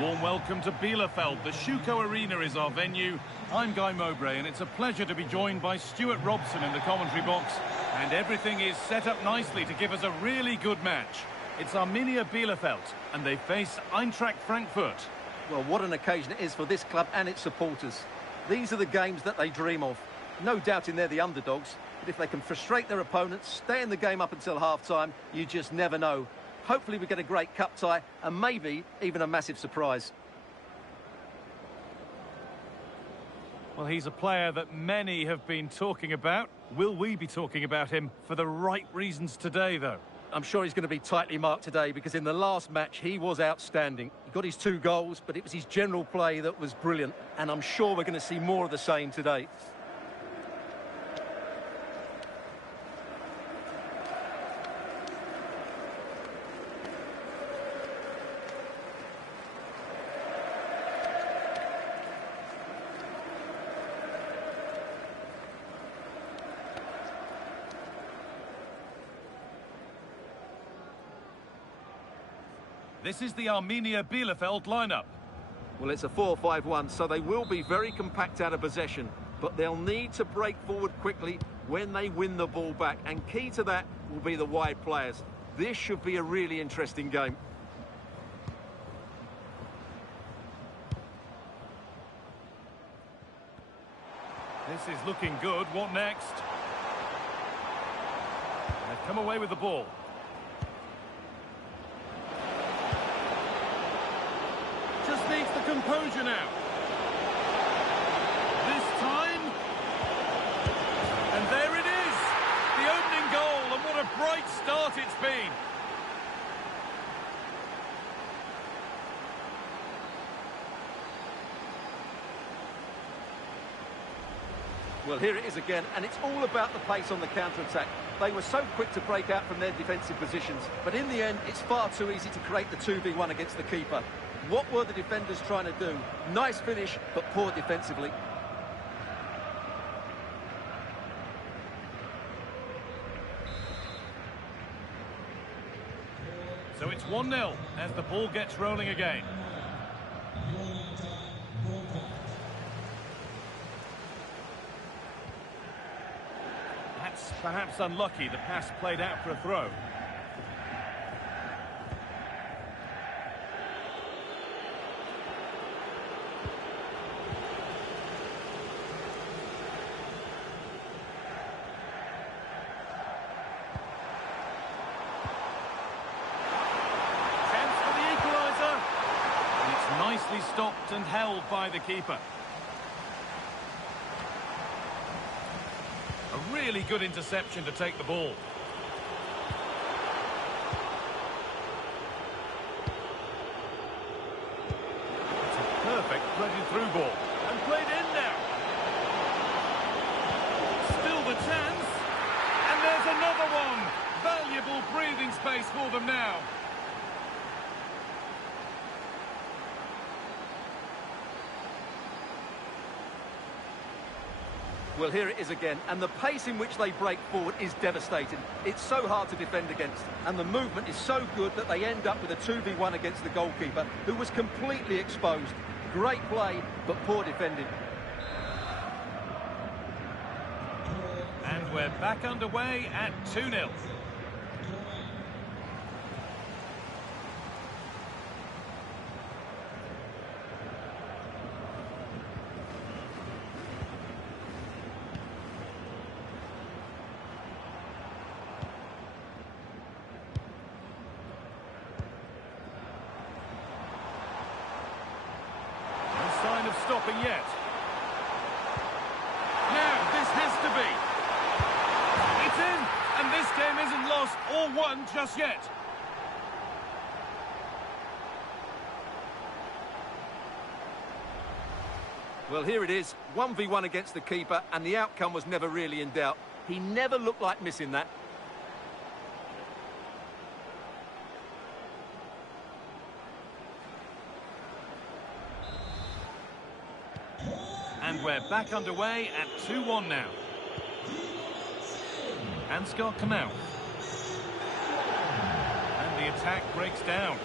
Warm welcome to Bielefeld. The Schuko Arena is our venue. I'm Guy Mowbray, and it's a pleasure to be joined by Stuart Robson in the commentary box. And everything is set up nicely to give us a really good match. It's Arminia Bielefeld, and they face Eintracht Frankfurt. Well, what an occasion it is for this club and its supporters. These are the games that they dream of. No doubting they're the underdogs, but if they can frustrate their opponents, stay in the game up until half-time, you just never know. Hopefully we get a great cup tie and maybe even a massive surprise. Well, he's a player that many have been talking about. Will we be talking about him for the right reasons today, though? I'm sure he's going to be tightly marked today because in the last match he was outstanding. He got his 2 goals, but it was his general play that was brilliant, and I'm sure we're going to see more of the same today. This is the Arminia Bielefeld lineup. Well, it's a 4-5-1, so they will be very compact out of possession, but they'll need to break forward quickly when they win the ball back, and key to that will be the wide players. This should be a really interesting game. This is looking good. What next? They've come away with the ball. Just needs the composure now. This time. And there it is. The opening goal, and what a bright start it's been. Well, here it is again, and it's all about the pace on the counter-attack. They were so quick to break out from their defensive positions, but in the end, it's far too easy to create the 2v1 against the keeper. What were the defenders trying to do? Nice finish, but poor defensively. So it's 1-0 as the ball gets rolling again. That's perhaps unlucky. The pass played out for a throw. Nicely stopped and held by the keeper. A really good interception to take the ball. It's a perfect threaded through ball. And played in now. Still the chance. And there's another one. Valuable breathing space for them now. Well, here it is again, and the pace in which they break forward is devastating. It's so hard to defend against, and the movement is so good that they end up with a 2v1 against the goalkeeper, who was completely exposed. Great play, but poor defending. And we're back underway at 2-0. Sign of stopping yet. Now, this has to be. It's in, and this game isn't lost or won just yet. Well, here it is, 1v1 against the keeper, and the outcome was never really in doubt. He never looked like missing that. And we're back underway at 2-1 now. Ansgar Kamau. And the attack breaks down.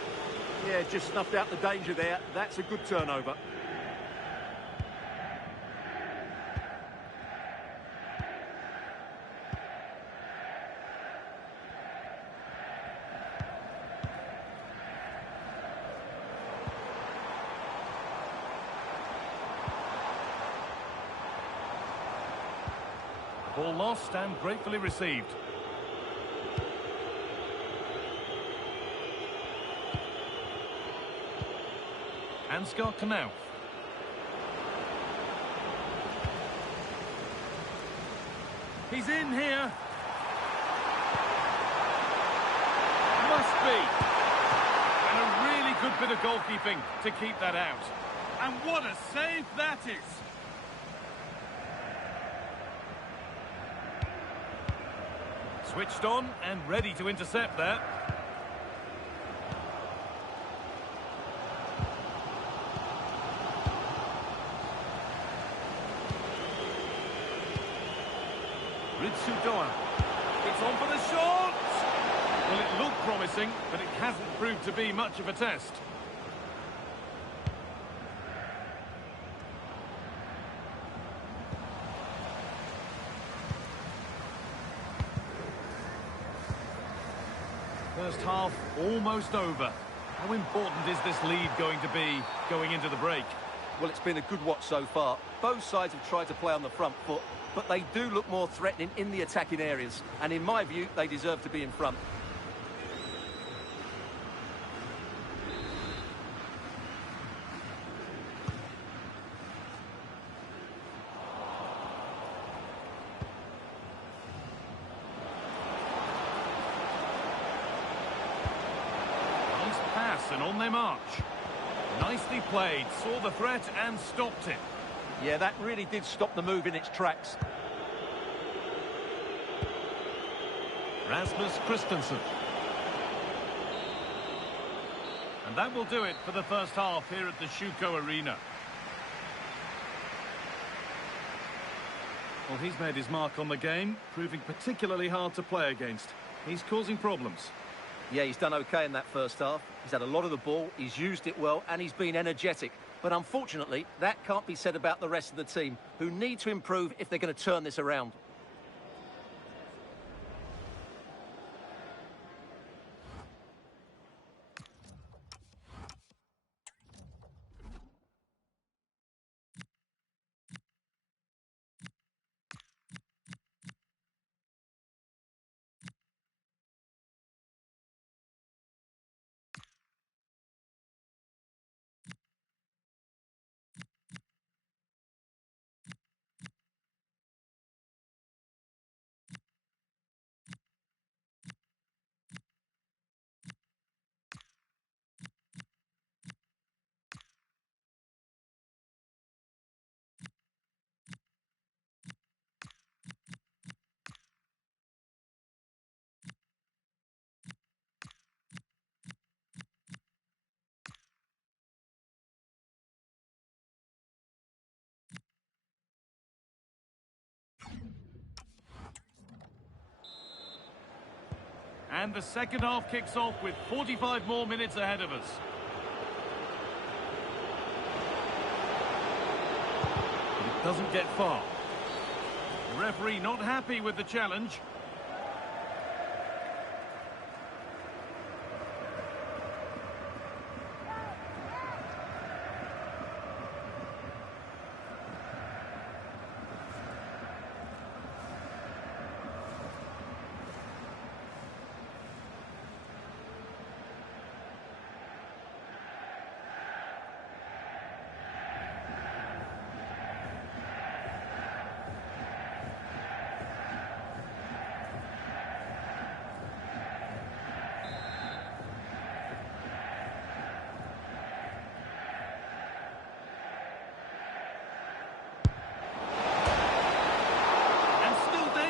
Yeah, just snuffed out the danger there. That's a good turnover. Ball lost and gratefully received. Ansgar Knauf. He's in here. Must be. And a really good bit of goalkeeping to keep that out. And what a save that is. Switched on and ready to intercept that. Ritsudoa. It's on for the shot! Well, it looked promising, but it hasn't proved to be much of a test. First half almost over. How important is this lead going to be going into the break? Well, it's been a good watch so far. Both sides have tried to play on the front foot, but they do look more threatening in the attacking areas. And in my view, they deserve to be in front. And on they march. Nicely played, saw the threat and stopped it. Yeah, that really did stop the move in its tracks. Rasmus Christensen. And that will do it for the first half here at the Schuko Arena. Well, he's made his mark on the game, proving particularly hard to play against. He's causing problems. Yeah, he's done okay in that first half. He's had a lot of the ball, he's used it well, and he's been energetic. But unfortunately, that can't be said about the rest of the team, who need to improve if they're going to turn this around. And the second half kicks off with 45 more minutes ahead of us. But it doesn't get far. The referee not happy with the challenge.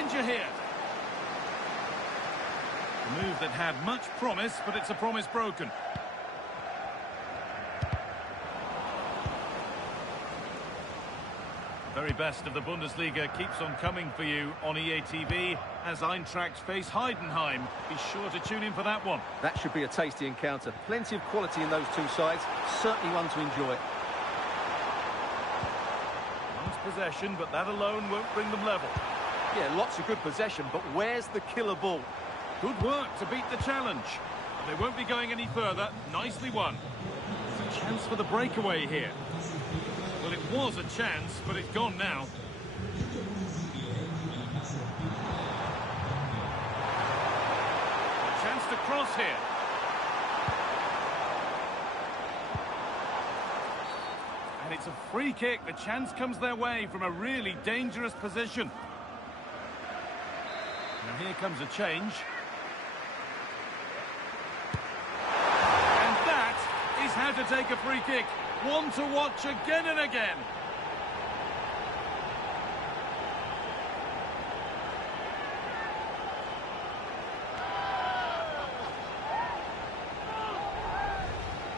Here. A move that had much promise, but it's a promise broken. A very very best of the Bundesliga keeps on coming for you on EA TV as Eintracht face Heidenheim. Be sure to tune in for that one. That should be a tasty encounter. Plenty of quality in those two sides. Certainly one to enjoy. Nice possession, but that alone won't bring them level. Yeah, lots of good possession, but where's the killer ball? Good work to beat the challenge. They won't be going any further. Nicely won. There's a chance for the breakaway here. Well, it was a chance, but it's gone now. A chance to cross here. And it's a free kick. The chance comes their way from a really dangerous position. Now here comes a change. And that is how to take a free kick. One to watch again and again.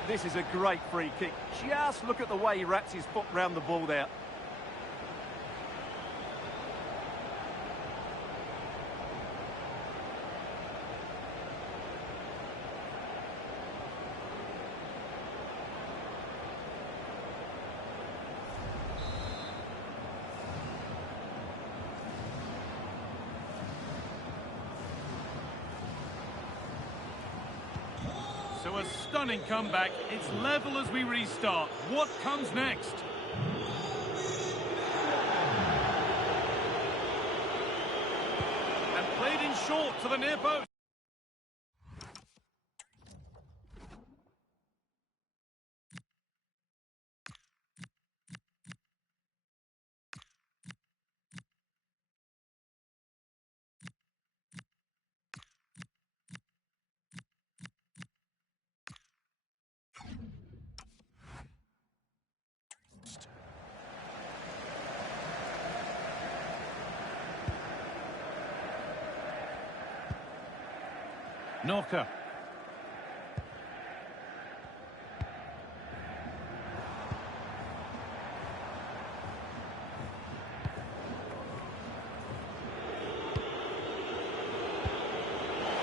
This is a great free kick. Just look at the way he wraps his foot round the ball there. So a stunning comeback. It's level as we restart. What comes next? And played in short to the near post. Knocker.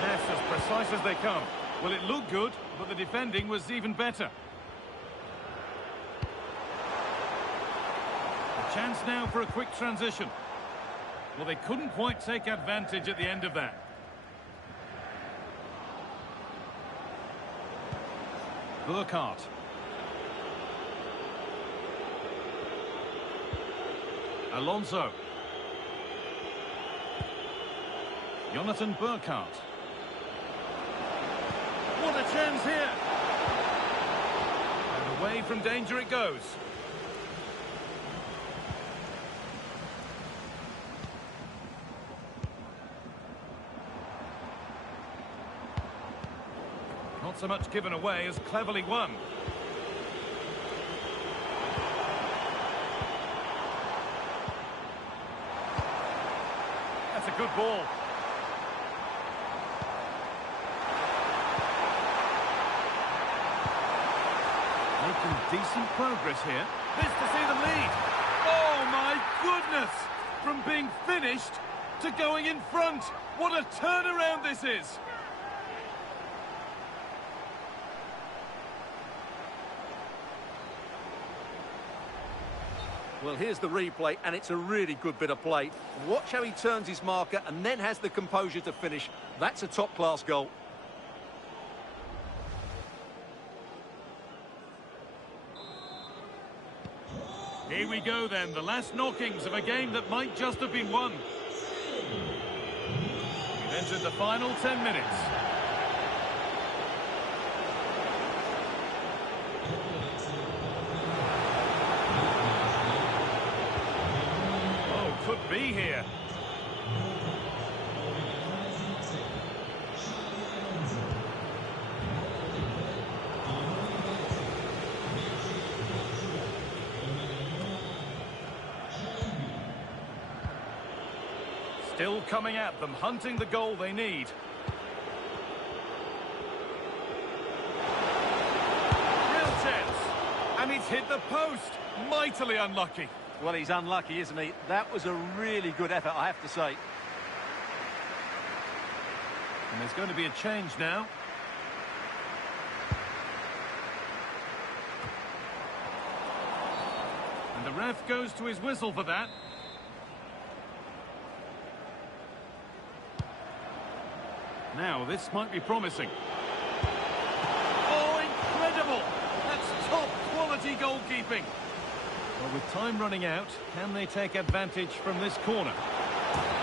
That's as precise as they come. Well, it looked good, but the defending was even better. A chance now for a quick transition. Well, they couldn't quite take advantage at the end of that. Burkhardt. Alonso. Jonathan Burkhardt. What a chance here! And away from danger it goes. Not so much given away as cleverly won. That's a good ball. Making decent progress here. This to see them lead. Oh my goodness! From being finished to going in front. What a turnaround this is! Well, here's the replay, and it's a really good bit of play. Watch how he turns his marker and then has the composure to finish. That's a top-class goal. Here we go then, the last knockings of a game that might just have been won. We've entered the final 10 minutes. Oh, could be here. Still coming at them, hunting the goal they need. Real chance. And it's hit the post. Mightily unlucky. Well, he's unlucky, isn't he? That was a really good effort, I have to say. And there's going to be a change now. And the ref goes to his whistle for that. Now, this might be promising. Oh, incredible! That's top-quality goalkeeping. Well, with time running out, can they take advantage from this corner?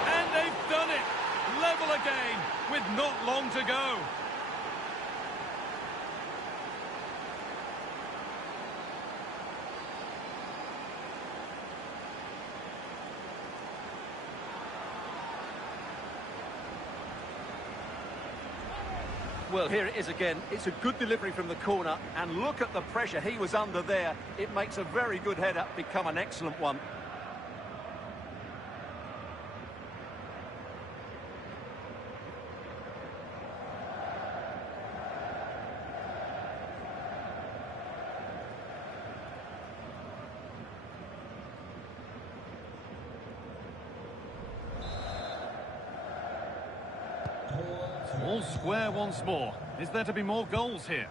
And they've done it! Level again, with not long to go. Well, here it is again. It's a good delivery from the corner, and look at the pressure he was under there. It makes a very good header become an excellent one. All square once more. Is there to be more goals here?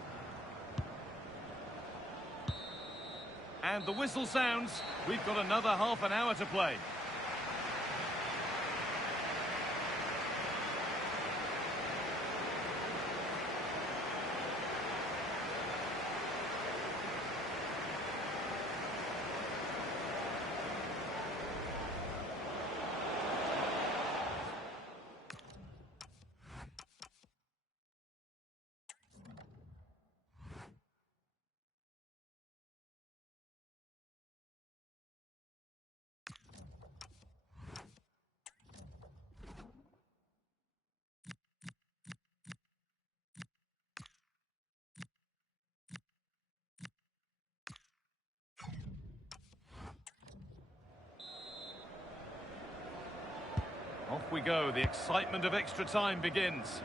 And the whistle sounds. We've got another half an hour to play. Off we go. The excitement of extra time begins.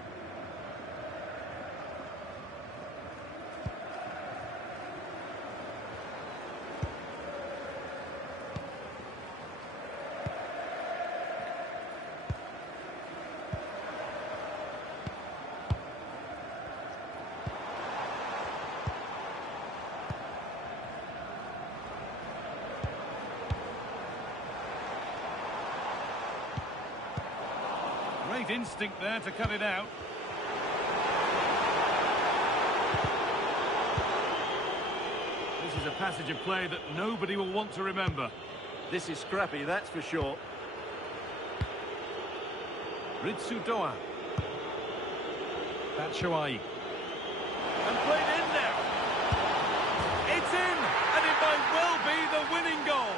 Great instinct there to cut it out. This is a passage of play that nobody will want to remember. This is scrappy, that's for sure. Ritsudoa. Batshuayi. And played in now. It's in, and it might well be the winning goal.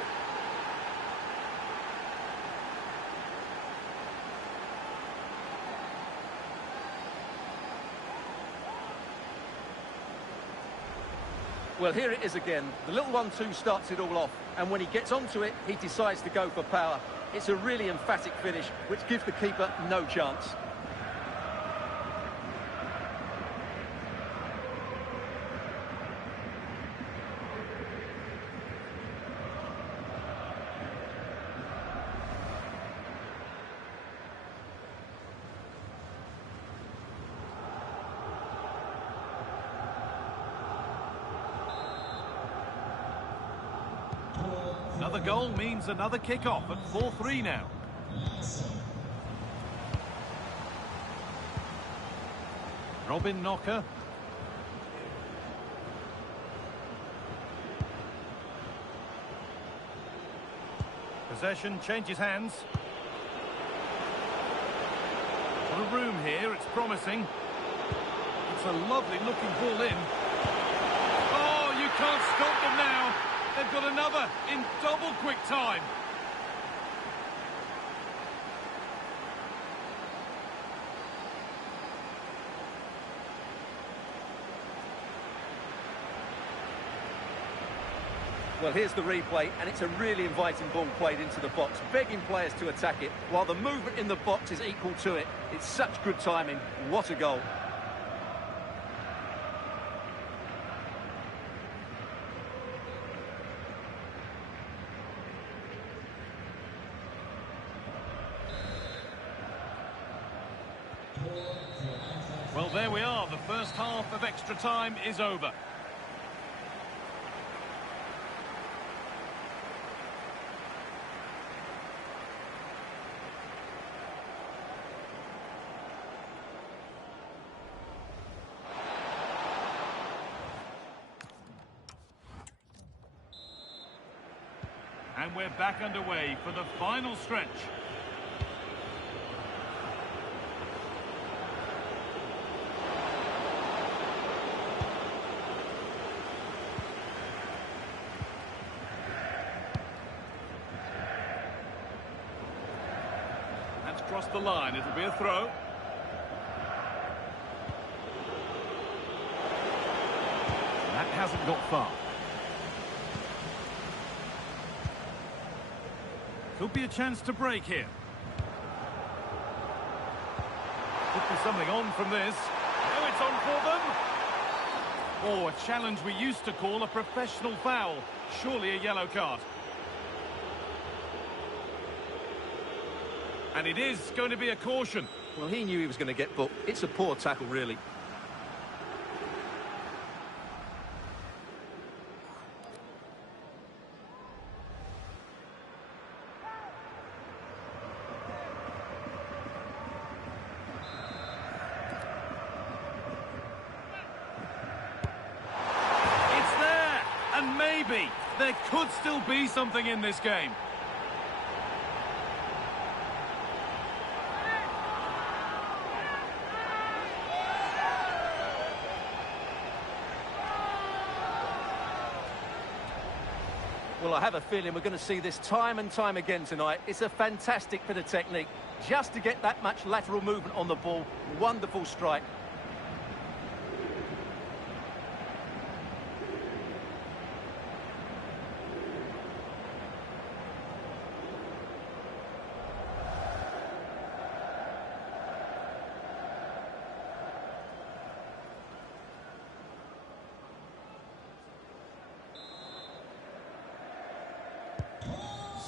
Well, here it is again. The little 1-2 starts it all off, and when he gets onto it, he decides to go for power. It's a really emphatic finish, which gives the keeper no chance. Another goal means another kick-off at 4-3 now. Robin Knocker. Possession changes hands. Got a room here, it's promising. It's a lovely looking ball in. Oh, you can't stop them now. They've got another in double quick time. Well, here's the replay, and it's a really inviting ball played into the box, begging players to attack it, while the movement in the box is equal to it. It's such good timing. What a goal. Well, there we are. The first half of extra time is over. And we're back underway for the final stretch. That's crossed the line. It'll be a throw. That hasn't got far. Could be a chance to break here. Could be something on from this. Now it's on for them. Oh, a challenge we used to call a professional foul. Surely a yellow card. And it is going to be a caution. Well, he knew he was going to get booked. It's a poor tackle, really. Maybe. There could still be something in this game. Well, I have a feeling we're going to see this time and time again tonight. It's a fantastic bit of technique. Just to get that much lateral movement on the ball. Wonderful strike.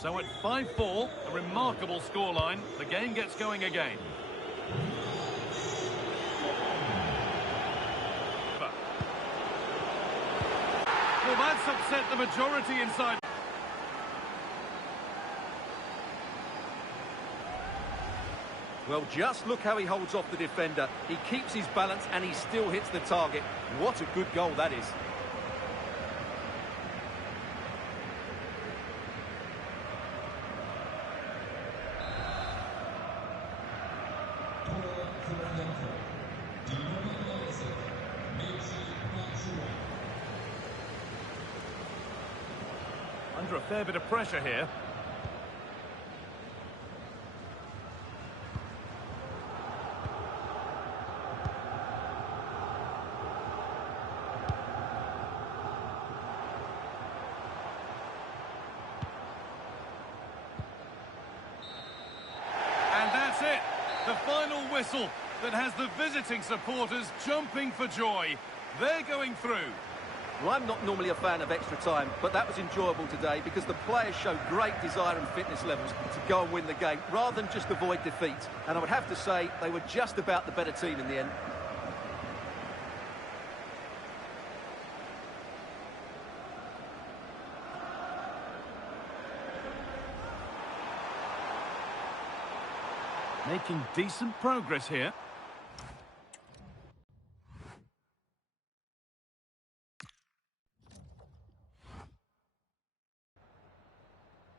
So at 5-4, a remarkable scoreline. The game gets going again. Well, that's upset the majority inside. Well, just look how he holds off the defender. He keeps his balance and he still hits the target. What a good goal that is. Under a fair bit of pressure here. And that's it. The final whistle that has the visiting supporters jumping for joy. They're going through. Well, I'm not normally a fan of extra time, but that was enjoyable today because the players showed great desire and fitness levels to go and win the game rather than just avoid defeat. And I would have to say they were just about the better team in the end. Making decent progress here.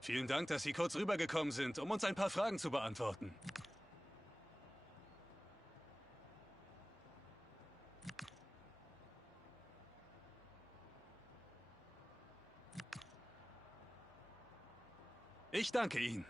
Vielen Dank, dass Sie kurz rübergekommen sind, um uns ein paar Fragen zu beantworten. Ich danke Ihnen.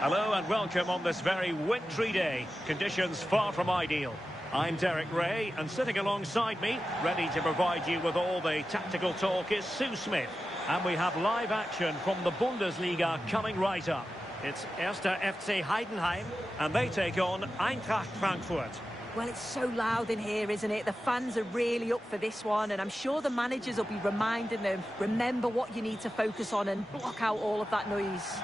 Hello and welcome on this very wintry day. Conditions far from ideal. I'm Derek Ray, and sitting alongside me, ready to provide you with all the tactical talk, is Sue Smith. And we have live action from the Bundesliga coming right up. It's 1. FC Heidenheim, and they take on Eintracht Frankfurt. Well, it's so loud in here, isn't it? The fans are really up for this one, and I'm sure the managers will be reminding them, remember what you need to focus on and block out all of that noise.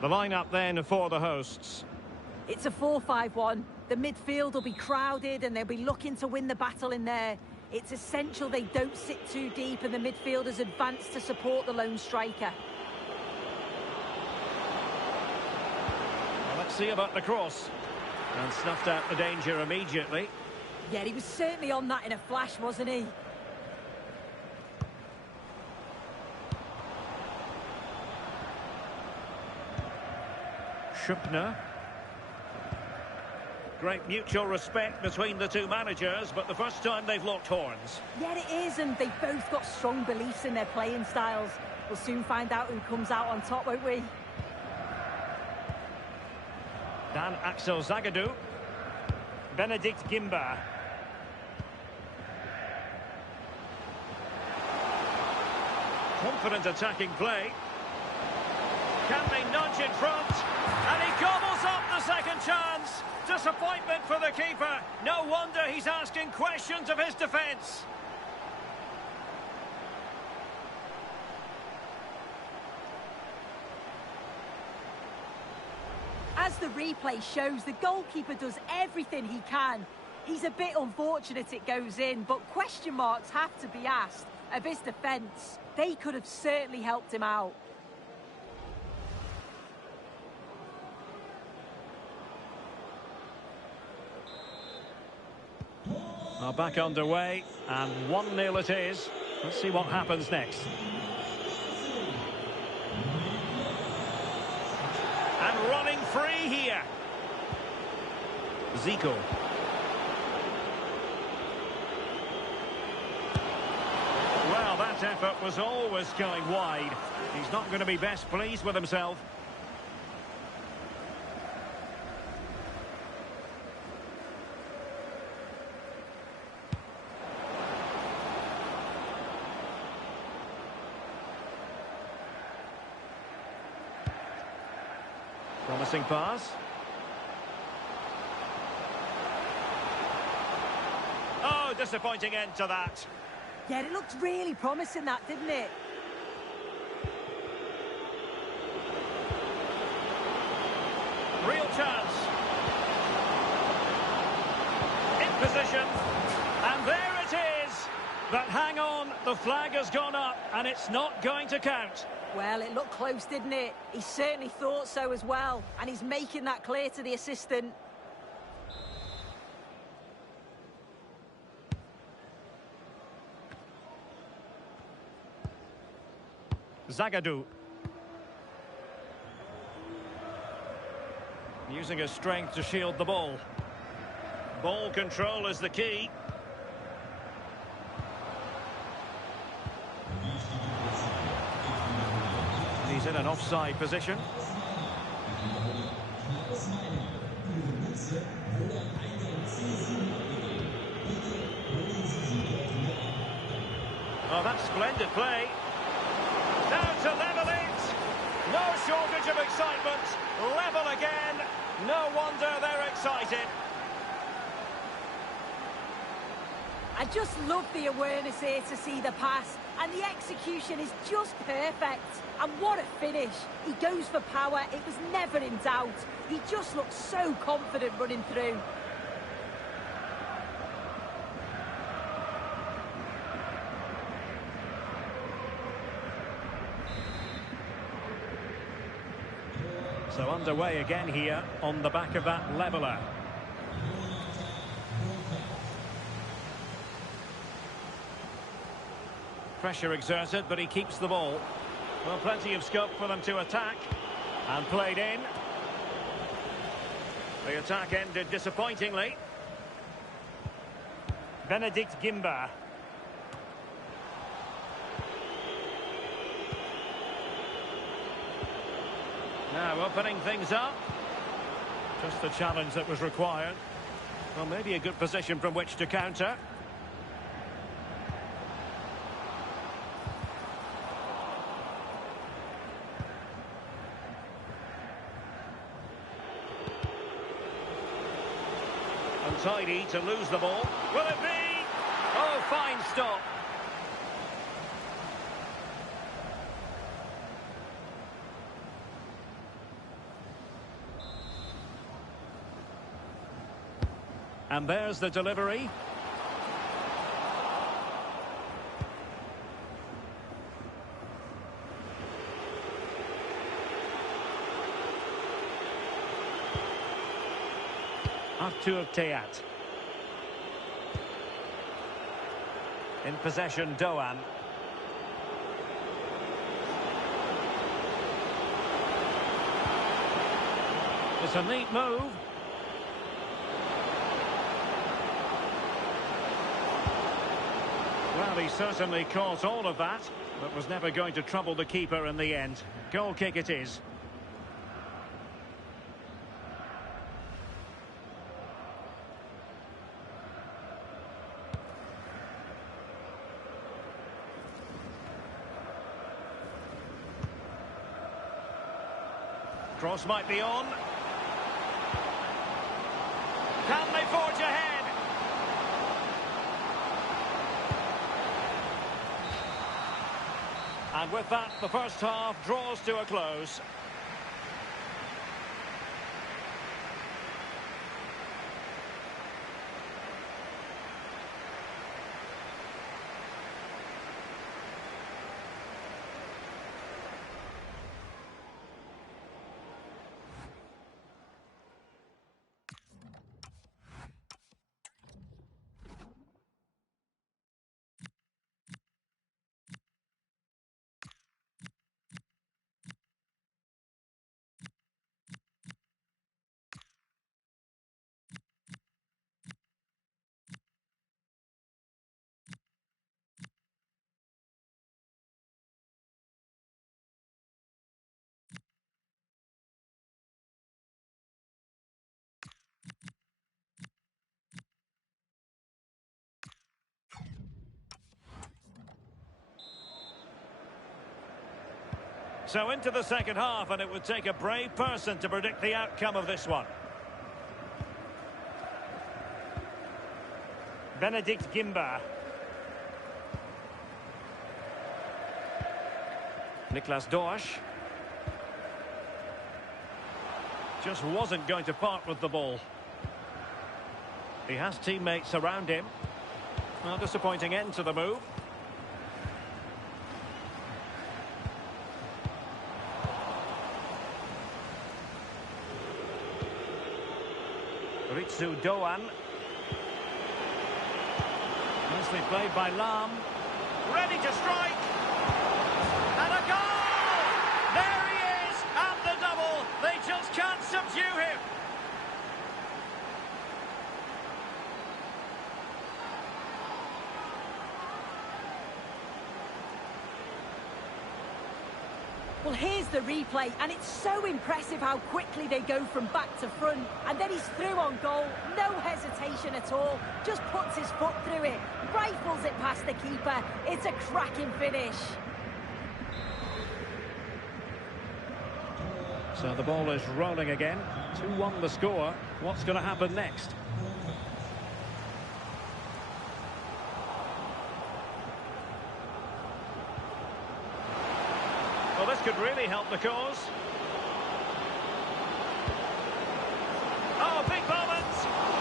The lineup then for the hosts. It's a 4-5-1. The midfield will be crowded and they'll be looking to win the battle in there. It's essential they don't sit too deep and the midfielders advance to support the lone striker. Well, let's see about the cross. And snuffed out the danger immediately. Yeah, he was certainly on that in a flash, wasn't he? Schupner. Great mutual respect between the two managers, but the first time they've locked horns. Yeah, it is, and they've both got strong beliefs in their playing styles. We'll soon find out who comes out on top, won't we? Dan Axel Zagadou. Benedict Gimba. Confident attacking play. Can they nudge in front? And he gobbles up the second chance. Disappointment for the keeper. No wonder he's asking questions of his defence. As the replay shows, the goalkeeper does everything he can. He's a bit unfortunate it goes in, but question marks have to be asked of his defence. They could have certainly helped him out. Are back underway, and 1-0 it is. Let's see what happens next. And running free here. Zico. Well, that effort was always going wide. He's not going to be best pleased with himself. Promising pass. Oh, disappointing end to that. Yeah, it looked really promising, that, didn't it? Real chance. In position. And there it is. But hang on, the flag has gone up and it's not going to count. Well, it looked close, didn't it? He certainly thought so as well. And he's making that clear to the assistant. Zagadou. Using his strength to shield the ball. Ball control is the key. He's in an offside position. Oh, that's splendid play. Down to level it. No shortage of excitement. Level again. No wonder they're excited. I just love the awareness here to see the pass, and the execution is just perfect. And what a finish. He goes for power, it was never in doubt. He just looks so confident running through. So underway again here on the back of that leveller. Pressure exerted, but he keeps the ball. Well, plenty of scope for them to attack. And played in. The attack ended disappointingly. Benedict Gimba. Now opening things up. Just the challenge that was required. Well, maybe a good position from which to counter. Untidy to lose the ball. Will it be? Oh, fine stop. And there's the delivery. Artur Teat. In possession, Doan. It's a neat move. Well, he certainly caught all of that, but was never going to trouble the keeper in the end. Goal kick it is. Cross might be on. Can they forge ahead? And with that, the first half draws to a close. So into the second half, and it would take a brave person to predict the outcome of this one. Benedict Gimba. Niklas Dorsch. Just wasn't going to part with the ball. He has teammates around him. Well, disappointing end to the move. Ritsu Doan. Nicely played by Lam. Ready to strike. And a goal! There he is at the double. They just can't subdue him. Well, here's the replay, and it's so impressive how quickly they go from back to front. And then he's through on goal, no hesitation at all, just puts his foot through it, rifles it past the keeper. It's a cracking finish. So the ball is rolling again. 2-1 the score. What's going to happen next? Well, this could really help the cause. Oh, big moment!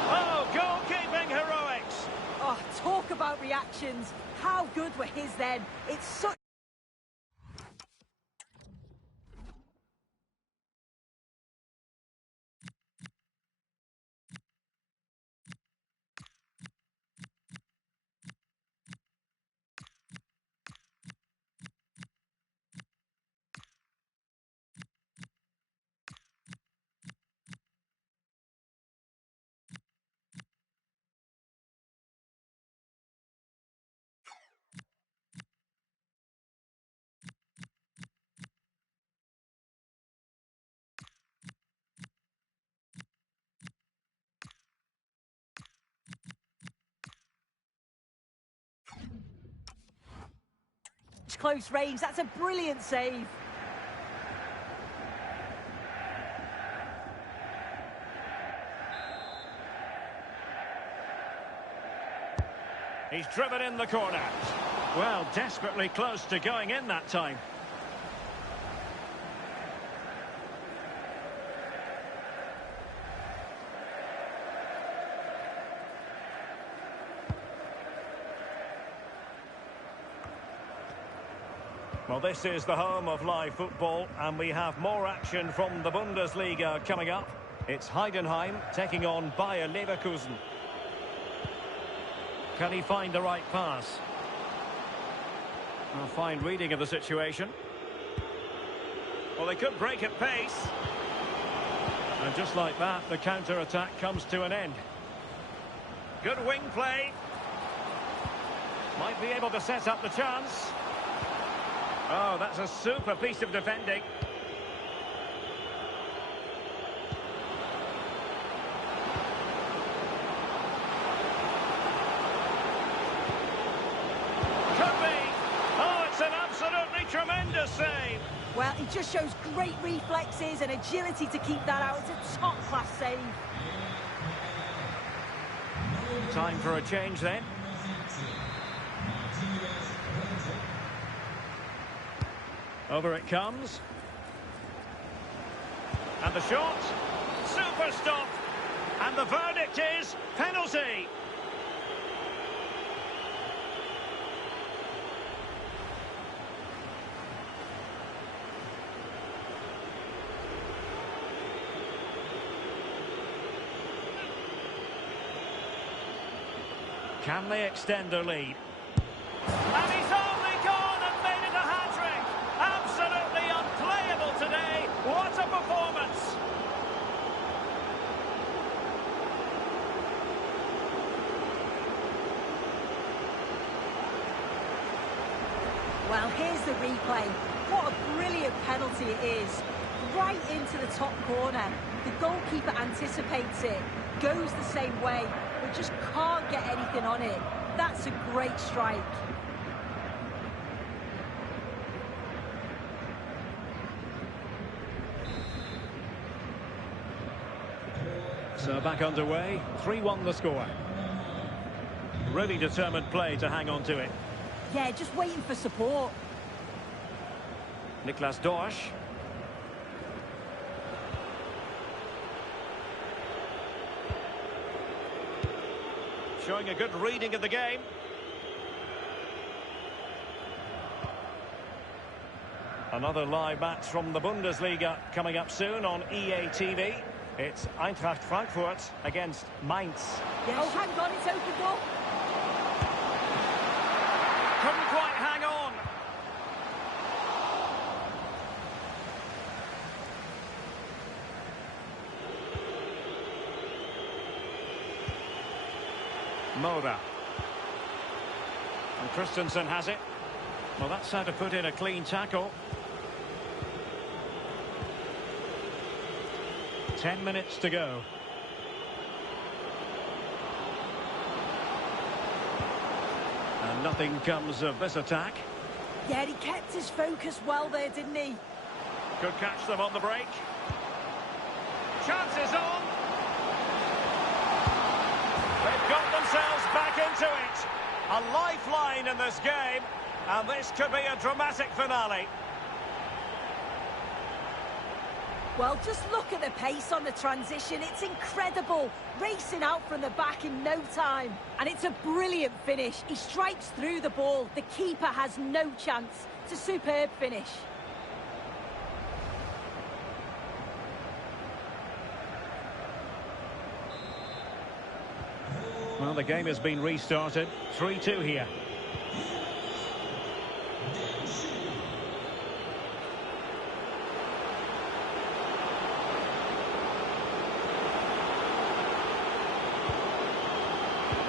Oh, goalkeeping heroics! Oh, talk about reactions. How good were his then? It's such... close range. That's a brilliant save. He's driven in the corner. Well, desperately close to going in that time. Well, this is the home of live football, and we have more action from the Bundesliga coming up. It's Heidenheim taking on Bayer Leverkusen. Can he find the right pass? A fine reading of the situation. Well, they could break at pace. And just like that, the counter-attack comes to an end. Good wing play. Might be able to set up the chance. Oh, that's a super piece of defending. Could be. Oh, it's an absolutely tremendous save. Well, he just shows great reflexes and agility to keep that out. It's a top-class save. Time for a change then. Over it comes. And the shot. Super stop. And the verdict is penalty. Can they extend their lead? And he's only gone and made it a hat-trick. Absolutely unplayable today. What a performance. Well, here's the replay. What a brilliant penalty it is. Right into the top corner. The goalkeeper anticipates it, goes the same way, but just can't get anything on it. That's a great strike. So back underway, 3-1 the score. Really determined play to hang on to it. Yeah, just waiting for support. Niklas Dorsch. Showing a good reading of the game. Another live match from the Bundesliga coming up soon on EA TV. It's Eintracht Frankfurt against Mainz. Yes. Oh, hang on, it's opened up. Couldn't quite hang on. Moura. And Christensen has it. Well, that's how to put in a clean tackle. 10 minutes to go. And nothing comes of this attack. Yeah, he kept his focus well there, didn't he? Could catch them on the break. Chances on. They've got themselves back into it. A lifeline in this game, and this could be a dramatic finale. Well, just look at the pace on the transition. It's incredible. Racing out from the back in no time. And it's a brilliant finish. He strikes through the ball. The keeper has no chance. It's a superb finish. Well, the game has been restarted. 3-2 here.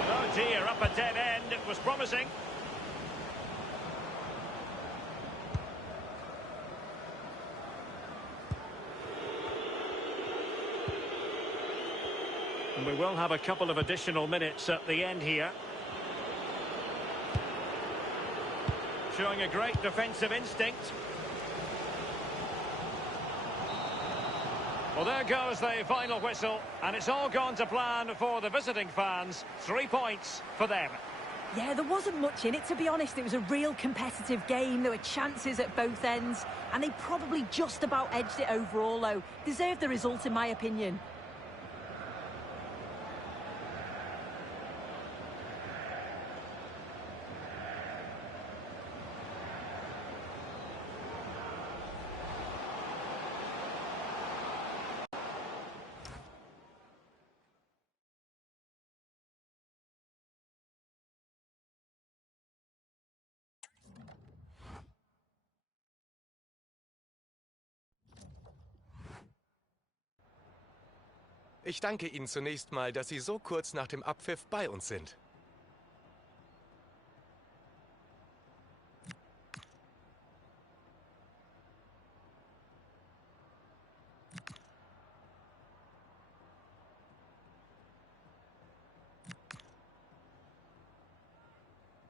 Oh dear, up a dead end. It was promising. And we will have a couple of additional minutes at the end here. Showing a great defensive instinct. Well, there goes the final whistle, and it's all gone to plan for the visiting fans. 3 points for them. Yeah, there wasn't much in it, to be honest. It was a real competitive game. There were chances at both ends, and they probably just about edged it overall, though. Deserved the result, in my opinion. Ich danke Ihnen zunächst mal, dass Sie so kurz nach dem Abpfiff bei uns sind.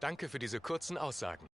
Danke für diese kurzen Aussagen.